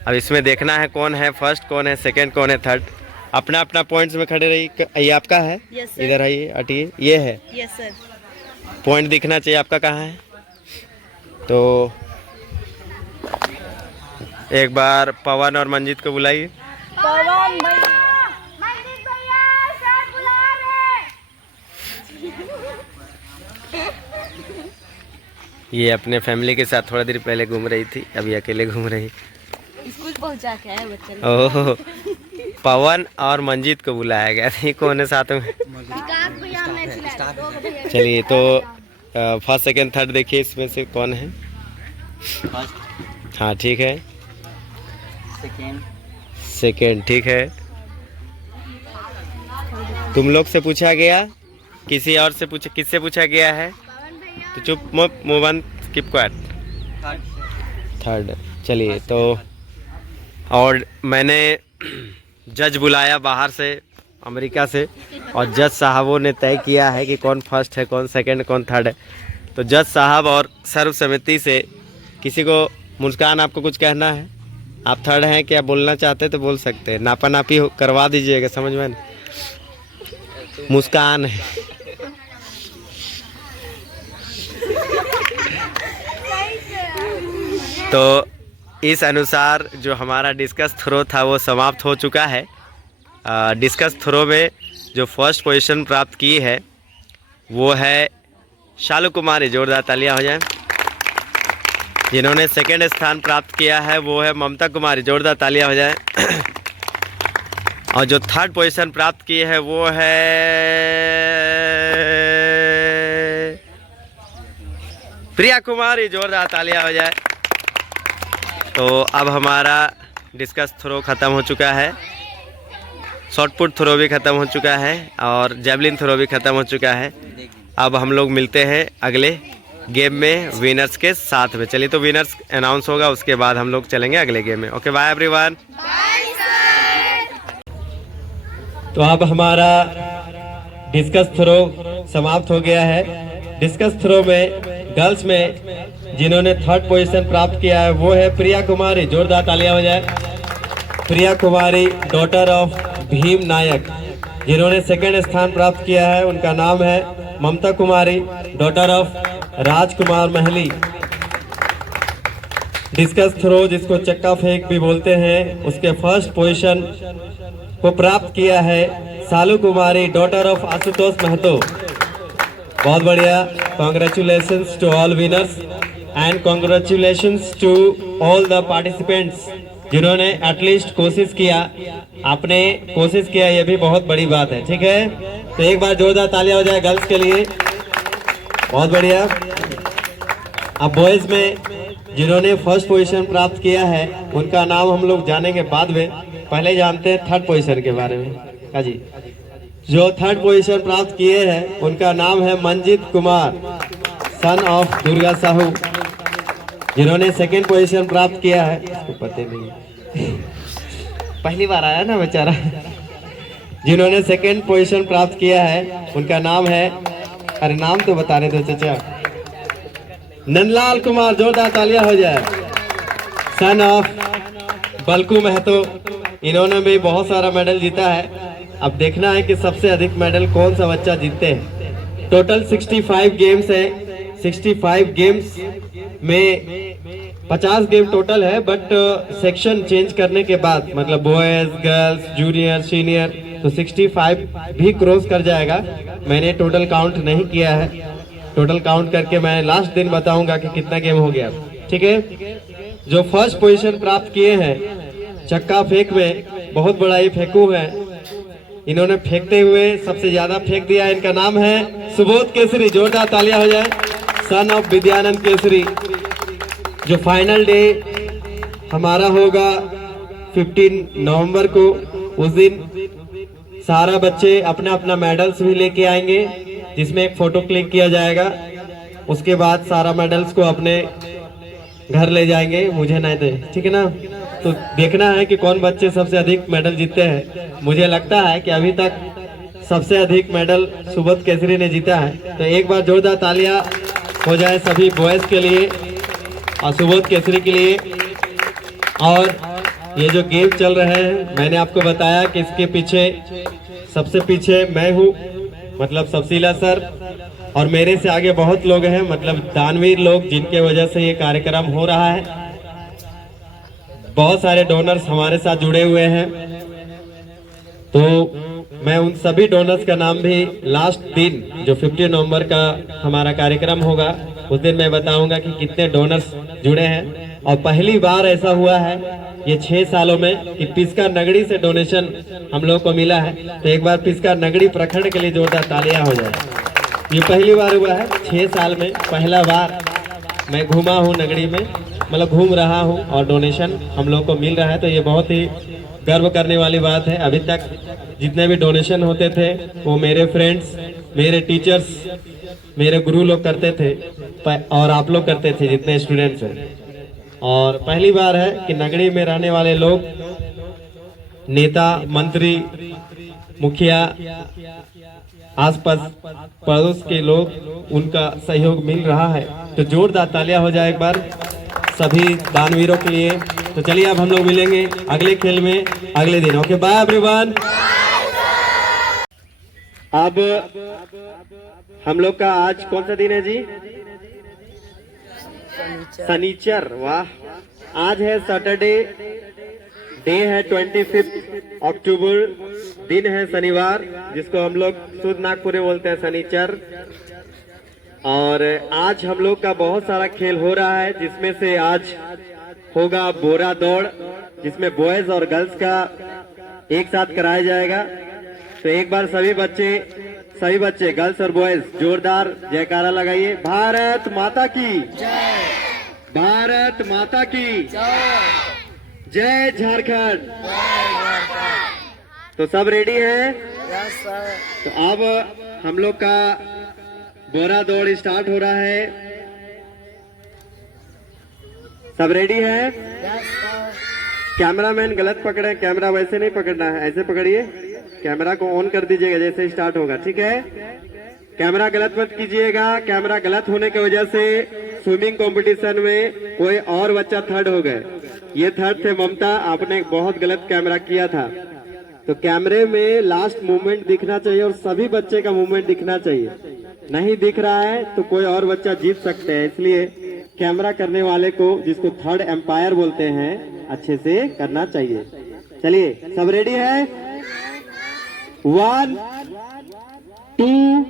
अब इसमें देखना है कौन है फर्स्ट, कौन है सेकंड, कौन है थर्ड। अपना अपना पॉइंट्स में खड़े रहिए। ये आपका है? Yes, sir. इधर आइए, हटिए। ये है यस सर। पॉइंट दिखना चाहिए आपका कहाँ है। तो एक बार पवन और मंजीत को बुलाइए। पवन भैया, ये अपने फैमिली के साथ थोड़ा देर पहले घूम रही थी, अभी अकेले घूम रही। स्कूल पहुंचा के आए बच्चे। ओह, पवन और मंजीत को बुलाया गया था। कौन है साथ में? चलिए तो फर्स्ट सेकंड थर्ड देखिए इसमें से कौन है। हाँ ठीक है, सेकंड ठीक है। तुम लोग से पूछा गया, किसी और से पूछा, किससे पूछा गया है? तो चुप, move on, keep quiet. Third. चलिए तो, और मैंने जज बुलाया बाहर से, अमेरिका से, और जज साहबों ने तय किया है कि कौन फर्स्ट है, कौन सेकंड, कौन थर्ड है। तो जज साहब और सर्वसम्मति से किसी को, मुस्कान आपको कुछ कहना है? आप थर्ड हैं, क्या बोलना चाहते हैं तो बोल सकते हैं। नापा नापी करवा दीजिएगा, समझ में? मुस्कान है। तो इस अनुसार जो हमारा डिस्कस थ्रो था वो समाप्त हो चुका है। डिस्कस थ्रो में जो फर्स्ट पोजीशन प्राप्त की है वो है शालू कुमारी, जोरदार तालियां हो जाएं। जिन्होंने सेकंड स्थान प्राप्त किया है वो है ममता कुमारी, जोरदार तालियां हो जाएं। और जो थर्ड पोजीशन प्राप्त की है वो है प्रिया कुमारी, जोरदार तालियां हो जाए। तो अब हमारा डिस्कस थ्रो ख़त्म हो चुका है, शॉर्ट पुट थ्रो भी ख़त्म हो चुका है और जेवलिन थ्रो भी ख़त्म हो चुका है। अब हम लोग मिलते हैं अगले गेम में विनर्स के साथ में। चलिए तो विनर्स अनाउंस होगा, उसके बाद हम लोग चलेंगे अगले गेम में। Okay, bye everyone. तो अब हमारा डिस्कस थ्रो समाप्त हो गया है। डिस्कस थ्रो में गर्ल्स में जिन्होंने थर्ड पोजीशन प्राप्त किया है वो है प्रिया कुमारी, जोरदार तालियां हो जाए। Priya Kumari, daughter of Bhim Nayak. जिन्होंने सेकंड स्थान प्राप्त किया है उनका नाम है Mamta Kumari, daughter of Rajkumar Mahli. Discus throw, जिसको चक्का फेंक भी बोलते हैं, उसके फर्स्ट पोजीशन को प्राप्त किया है सालू कुमारी, डॉटर ऑफ आशुतोष महतो। बहुत बढ़िया, congratulations to all winners and congratulations to all the participants जिन्होंने एटलीस्ट कोशिश किया। आपने कोशिश किया, ये भी बहुत बड़ी बात है, ठीक है। तो एक बार जोरदार तालियां हो जाए गर्ल्स के लिए, बहुत बढ़िया। अब बॉयज में जिन्होंने फर्स्ट पोजीशन प्राप्त किया है उनका नाम हम लोग जानेंगे बाद में, पहले जानते हैं थर्ड पोजीशन के बारे में। हाँ जी, जो थर्ड पोजीशन प्राप्त किए हैं उनका नाम है मंजीत कुमार, सन ऑफ दुर्गा साहू। जिन्होंने सेकंड पोजीशन प्राप्त किया है, उसको पता नहीं, पहली बार आया ना बेचारा। जिन्होंने सेकंड पोजीशन प्राप्त किया है उनका नाम है, अरे नाम तो बताने दो चाचा, नंदलाल कुमार, जोरदार तालियां हो जाए। Son of Balku Mahto. इन्होंने भी बहुत सारा मेडल जीता है। अब देखना है कि सबसे अधिक मेडल कौन सा बच्चा जीतते हैं। टोटल 65 गेम्स है। 65 गेम्स में 50 गेम टोटल है, बट सेक्शन चेंज करने के बाद, मतलब बॉयज, गर्ल्स, जूनियर, सीनियर, तो 65 भी क्रॉस कर जाएगा। मैंने टोटल काउंट नहीं किया है, टोटल काउंट करके मैं लास्ट दिन बताऊंगा कि कितना गेम हो गया, ठीक है। जो फर्स्ट पोजीशन प्राप्त किए हैं चक्का फेंक में, बहुत बड़ा ये फेंकू है, इन्होंने फेंकते हुए सबसे ज्यादा फेंक दिया। इनका नाम है सुबोध केसरी, जोरदार तालियां हो जाए। Son of Vidyanand Kesari. जो फाइनल डे हमारा होगा 15 नवंबर को, उस दिन सारा बच्चे अपना अपना मेडल्स भी लेके आएंगे, जिसमें एक फोटो क्लिक किया जाएगा। उसके बाद सारा मेडल्स को अपने घर ले जाएंगे, मुझे नहीं दे, ठीक है ना। तो देखना है कि कौन बच्चे सबसे अधिक मेडल जीतते हैं। मुझे लगता है कि अभी तक सबसे अधिक मेडल सुबोध केसरी ने जीता है। तो एक बार जोरदार तालियां हो जाए सभी बॉयज के लिए और सुबोध केसरी के लिए। और ये जो गेम चल रहे हैं, मैंने आपको बताया कि इसके पीछे सबसे पीछे मैं हूँ, मतलब सबसीला सर, और मेरे से आगे बहुत लोग हैं, मतलब दानवीर लोग, जिनके वजह से ये कार्यक्रम हो रहा है। बहुत सारे डोनर्स हमारे साथ जुड़े हुए हैं। तो मैं उन सभी डोनर्स का नाम भी लास्ट दिन, जो 15 नवंबर का हमारा कार्यक्रम होगा, उस दिन मैं बताऊंगा कि कितने डोनर्स जुड़े हैं। और पहली बार ऐसा हुआ है ये 6 सालों में कि पिस्का नगड़ी से डोनेशन हम लोग को मिला है। तो एक बार पिस्का नगड़ी प्रखंड के लिए जोरदार तालियां हो जाए। ये पहली बार हुआ है 6 साल में, पहला बार मैं घूमा हूँ नगड़ी में, मतलब घूम रहा हूँ और डोनेशन हम लोग को मिल रहा है। तो ये बहुत ही गर्व करने वाली बात है। अभी तक जितने भी डोनेशन होते थे वो मेरे फ्रेंड्स, मेरे टीचर्स, मेरे गुरु लोग करते थे और आप लोग करते थे, जितने स्टूडेंट्स हैं। और पहली बार है कि नगड़ी में रहने वाले लोग, नेता, मंत्री, मुखिया, आसपास पड़ोस के लोग, उनका सहयोग मिल रहा है। तो जोरदार तालियां हो जाए एक बार सभी दानवीरों के लिए। तो चलिए अब हम लोग मिलेंगे अगले खेल में अगले दिन। Okay, bye everyone. अब हम लोग का आज कौन सा दिन है जी? शनिचर। वाह, आज है सैटरडे, डे है 25 अक्टूबर, दिन है शनिवार, जिसको हम लोग शुद्ध नागपुरी बोलते हैं शनिचर। और आज हम लोग का बहुत सारा खेल हो रहा है, जिसमें से आज होगा बोरा दौड़, जिसमें बॉयज और गर्ल्स का एक साथ कराया जाएगा। तो एक बार सभी बच्चे गर्ल्स और बॉयज जोरदार जयकारा लगाइए। भारत माता की जय, भारत माता की जय, झारखंड। तो सब रेडी हैं? तो अब हम लोग का बोरा दौड़ स्टार्ट हो रहा है। सब रेडी है? कैमरामैन गलत पकड़े, कैमरा वैसे नहीं पकड़ना है, ऐसे पकड़िए, कैमरा को ऑन कर दीजिएगा जैसे स्टार्ट होगा, ठीक है? कैमरा गलत मत कीजिएगा। कैमरा गलत होने की वजह से स्विमिंग कंपटीशन में कोई और बच्चा थर्ड हो गए। ये थर्ड थे ममता, आपने बहुत गलत कैमरा किया था। तो कैमरे में लास्ट मूवमेंट दिखना चाहिए और सभी बच्चे का मूवमेंट दिखना चाहिए। नहीं दिख रहा है तो कोई और बच्चा जीत सकते हैं, इसलिए कैमरा करने वाले को, जिसको थर्ड एम्पायर बोलते हैं, अच्छे से करना चाहिए। चलिए, सब रेडी है? 1 2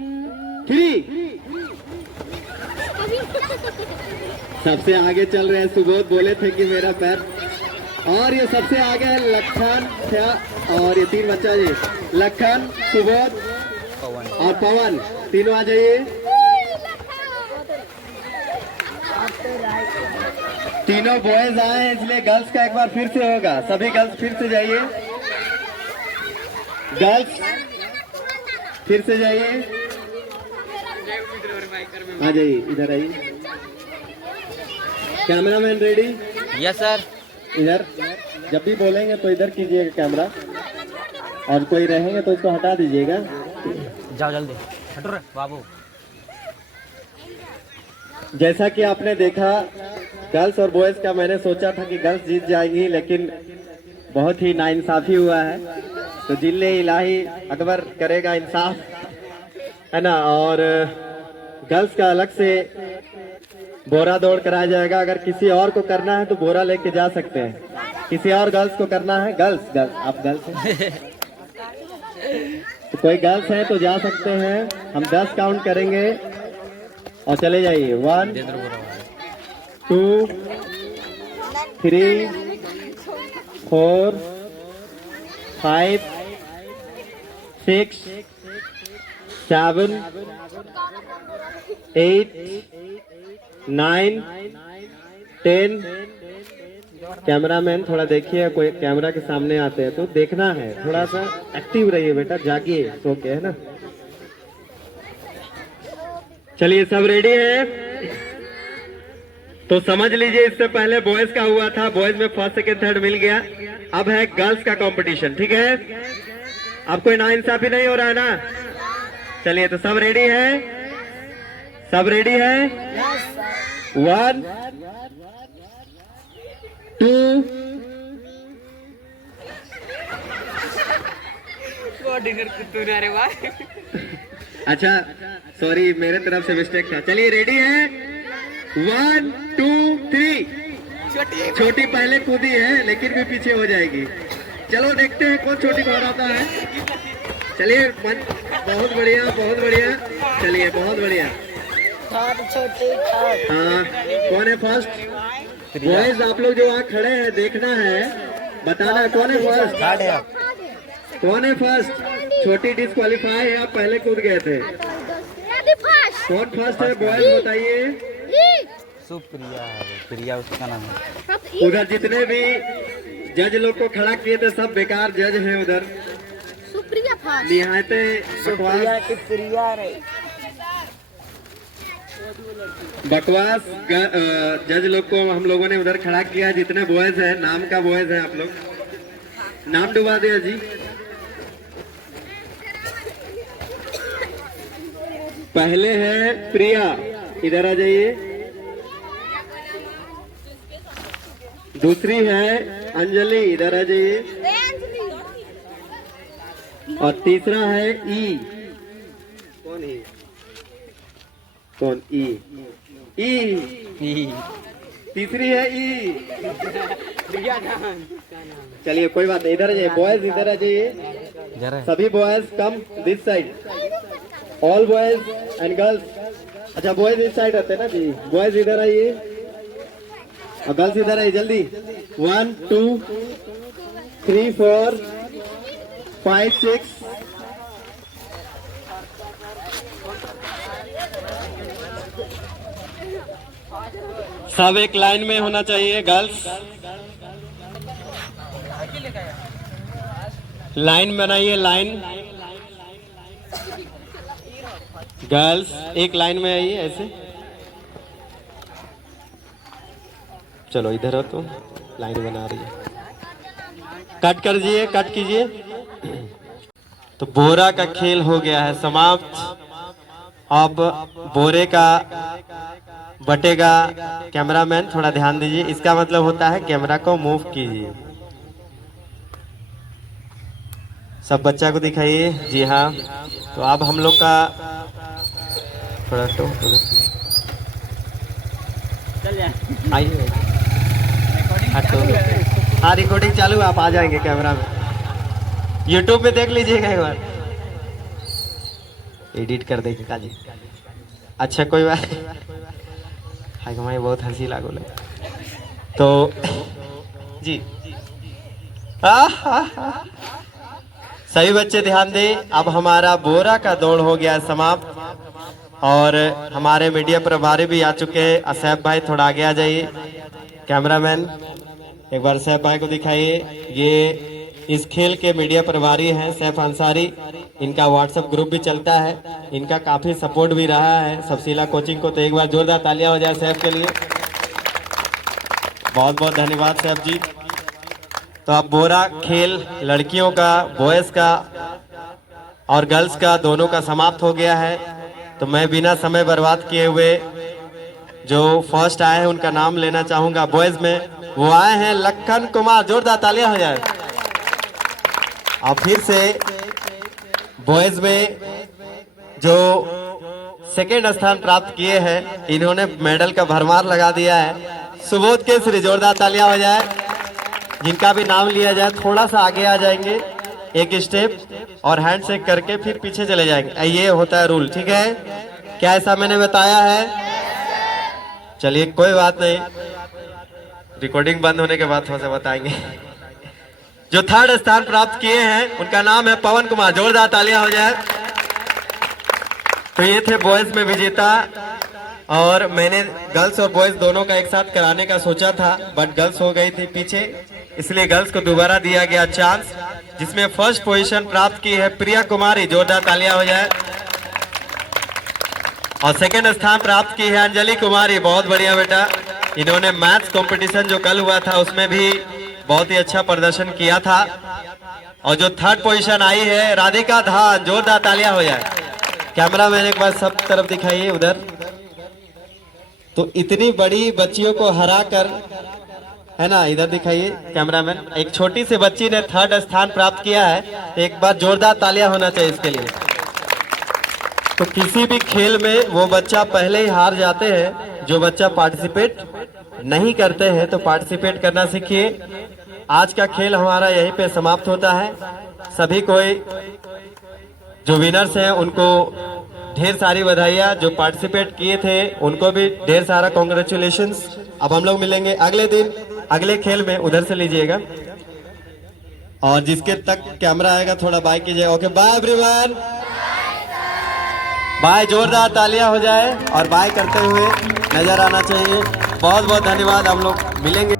3। सबसे आगे चल रहे हैं सुबोध, बोले थे कि मेरा पैर। और ये सबसे आगे है लखन और ये 3 बच्चा जी, लखन, सुबोध और पवन, तीनों आ जाइए। तीनों बॉयज आए हैं, इसलिए गर्ल्स का एक बार फिर से होगा। सभी गर्ल्स फिर से जाइए, गर्ल्स फिर से जाइए, आ जाइए, इधर आइए। Cameraman ready? Yes sir. इधर जब भी बोलेंगे तो इधर कीजिएगा कैमरा, और कोई रहेंगे तो उसको हटा दीजिएगा। जाओ जल्दी, हटो रे बाबू। जैसा कि आपने देखा गर्ल्स और बॉयज का, मैंने सोचा था कि गर्ल्स जीत जाएंगी, लेकिन बहुत ही नाइंसाफी हुआ है। तो जिले इलाही अकबर करेगा इंसाफ, है ना। और गर्ल्स का अलग से बोरा दौड़ कराया जाएगा। अगर किसी और को करना है तो बोरा लेके जा सकते हैं। किसी और गर्ल्स को करना है, गर्ल्स आप गर्ल्स हैं तो कोई गर्ल्स है तो जा सकते हैं। हम 10 काउंट करेंगे और चले जाइए। 1 2 3 4 5 6 7 8 9 10 कैमरामैन थोड़ा देखिए, कोई कैमरा के सामने आते हैं तो देखना है, थोड़ा सा एक्टिव रहिए बेटा, जागिए, सो के, है ना। चलिए सब रेडी है तो समझ लीजिए, इससे पहले बॉयज का हुआ था, बॉयज में फर्स्ट सेकंड थर्ड मिल गया, अब है गर्ल्स का कंपटीशन, ठीक है। अब कोई नाइंसाफी नहीं हो रहा है ना। चलिए तो सब रेडी है, सब रेडी है। 1 2 वो डिनर तूने, अरे वाह। अच्छा सॉरी, मेरे तरफ से मिस्टेक था। चलिए रेडी है, 1 2 3। छोटी पहले कूदी है लेकिन भी पीछे हो जाएगी। चलो देखते हैं कौन छोटी को हराता है। चलिए बहुत बढ़िया, बहुत बढ़िया, चलिए बहुत बढ़िया। छोटी हाँ, कौन है फर्स्ट? बॉयज आप लोग जो वहाँ खड़े हैं देखना है, बताना कौन है फर्स्ट, कौन है फर्स्ट। छोटी डिस्क्वालीफाई है, आप पहले कूद गए थे। कौन फर्स्ट है बॉयज बताइए। सुप्रिया है, प्रिया उसका नाम है। उधर जितने भी जज लोग को खड़ा किए थे सब बेकार जज हैं उधर। सुप्रिया फर्स्ट। निहायते बकवास की प्रिया रे। बकवास जज लोग को हम लोगों ने उधर खड़ा किया। जितने बॉयज हैं, नाम का बॉयज है, आप लोग नाम डुबा दिया जी। पहले है प्रिया, इधर आ जाइए। दूसरी है अंजलि, इधर आ जाइए। और तीसरा है ई। कौन ई? कौन ई? ई। तीसरी है ई। चलिए कोई बात नहीं, इधर आ जाइए बॉयज, इधर आ जाइए। सभी boys come this side, all boys and girls. अच्छा बॉयज इस साइड आते हैं ना जी, बॉयज इधर आइए और गर्ल्स इधर आइए जल्दी। 1 2 3 4 5 6। सब एक लाइन में होना चाहिए। गर्ल्स लाइन बनाइए, लाइन। गर्ल्स एक लाइन में आइए ऐसे। चलो इधर हो, तो लाइन बना रही है। कट कर दीजिए, कट कीजिए। तो बोरा का खेल हो गया है समाप्त। अब बोरे का बटेगा। कैमरामैन थोड़ा ध्यान दीजिए, इसका मतलब होता है कैमरा को मूव कीजिए। सब बच्चा को दिखाइए। जी हाँ, तो अब हम लोग का थोड़ा तो आइए। हाँ रिकॉर्डिंग चालू, आप आ जाएंगे कैमरा में। यूट्यूब पे देख लीजिएगा एक बार, एडिट कर देंगे काजी। अच्छा कोई बात हाय, हमारे बहुत हंसी लागो लगे तो जी। सभी बच्चे ध्यान दें। अब हमारा बोरा का दौड़ हो गया समाप्त और हमारे मीडिया प्रभारी भी आ चुके हैं। असैफ भाई थोड़ा आगे आ जाइए। कैमरामैन एक बार सैफ भाई को दिखाइए। ये इस खेल के मीडिया प्रभारी हैं सैफ अंसारी। इनका व्हाट्सएप ग्रुप भी चलता है, इनका काफी सपोर्ट भी रहा है सबसीला कोचिंग को। तो एक बार जोरदार तालियां हो जाए सैफ के लिए। बहुत बहुत धन्यवाद सैफ जी। तो अब बोरा खेल लड़कियों का, बॉयज का और गर्ल्स का दोनों का समाप्त हो गया है। तो मैं बिना समय बर्बाद किए हुए जो फर्स्ट आए हैं उनका नाम लेना चाहूंगा। बॉयज में वो आए हैं लखन कुमार, जोरदार तालियां हो जाए। और फिर से बॉयज में जो सेकेंड स्थान प्राप्त किए हैं, इन्होंने मेडल का भरमार लगा दिया है। सुबोध केसरी, जोरदार तालियां हो जाए। जिनका भी नाम लिया जाए थोड़ा सा आगे आ जाएंगे, एक स्टेप और हैंड शेक करके फिर पीछे चले जाएंगे। ये होता है रूल, ठीक है? क्या ऐसा मैंने बताया है? चलिए कोई बात नहीं, रिकॉर्डिंग बंद होने के बाद थोड़ा सा बताएंगे। जो थर्ड स्थान प्राप्त किए हैं उनका नाम है पवन कुमार, जोरदार तालियां हो जाए। तो ये थे बॉयज में विजेता और मैंने गर्ल्स और बॉयज दोनों का एक साथ कराने का सोचा था, बट गर्ल्स हो गई थी पीछे, इसलिए गर्ल्स को दोबारा दिया गया चांस, जिसमें फर्स्ट पोजीशन प्राप्त की है प्रिया कुमारी, जोरदार तालियां हो जाए। और सेकंड स्थान प्राप्त की है अंजलि कुमारी, बहुत बढ़िया बेटा। इन्होंने मैथ्स कंपटीशन जो कल हुआ था उसमें भी बहुत ही अच्छा प्रदर्शन किया था। और जो थर्ड पोजीशन आई है राधिका धान, जोरदार तालियां हो जाए। कैमरा मैन एक बार सब तरफ दिखाइए उधर। तो इतनी बड़ी बच्चियों को हरा कर, है ना, इधर दिखाइए कैमरामैन, एक छोटी सी बच्ची ने थर्ड स्थान प्राप्त किया है, एक बार जोरदार तालियां होना चाहिए इसके लिए। तो किसी भी खेल में वो बच्चा पहले ही हार जाते हैं जो बच्चा पार्टिसिपेट नहीं करते हैं, तो पार्टिसिपेट करना सीखिए। आज का खेल हमारा यहीं पे समाप्त होता है। सभी कोई जो विनर्स हैं उनको ढेर सारी बधाइयाँ, जो पार्टिसिपेट किए थे उनको भी ढेर सारा कॉन्ग्रेचुलेशंस। अब हम लोग मिलेंगे अगले दिन अगले खेल में, उधर से लीजिएगा। और जिसके तक कैमरा आएगा थोड़ा बाय कीजिए। Okay, bye everyone, bye. जोरदार तालियां हो जाए और बाय करते हुए नजर आना चाहिए। बहुत बहुत धन्यवाद, हम लोग मिलेंगे।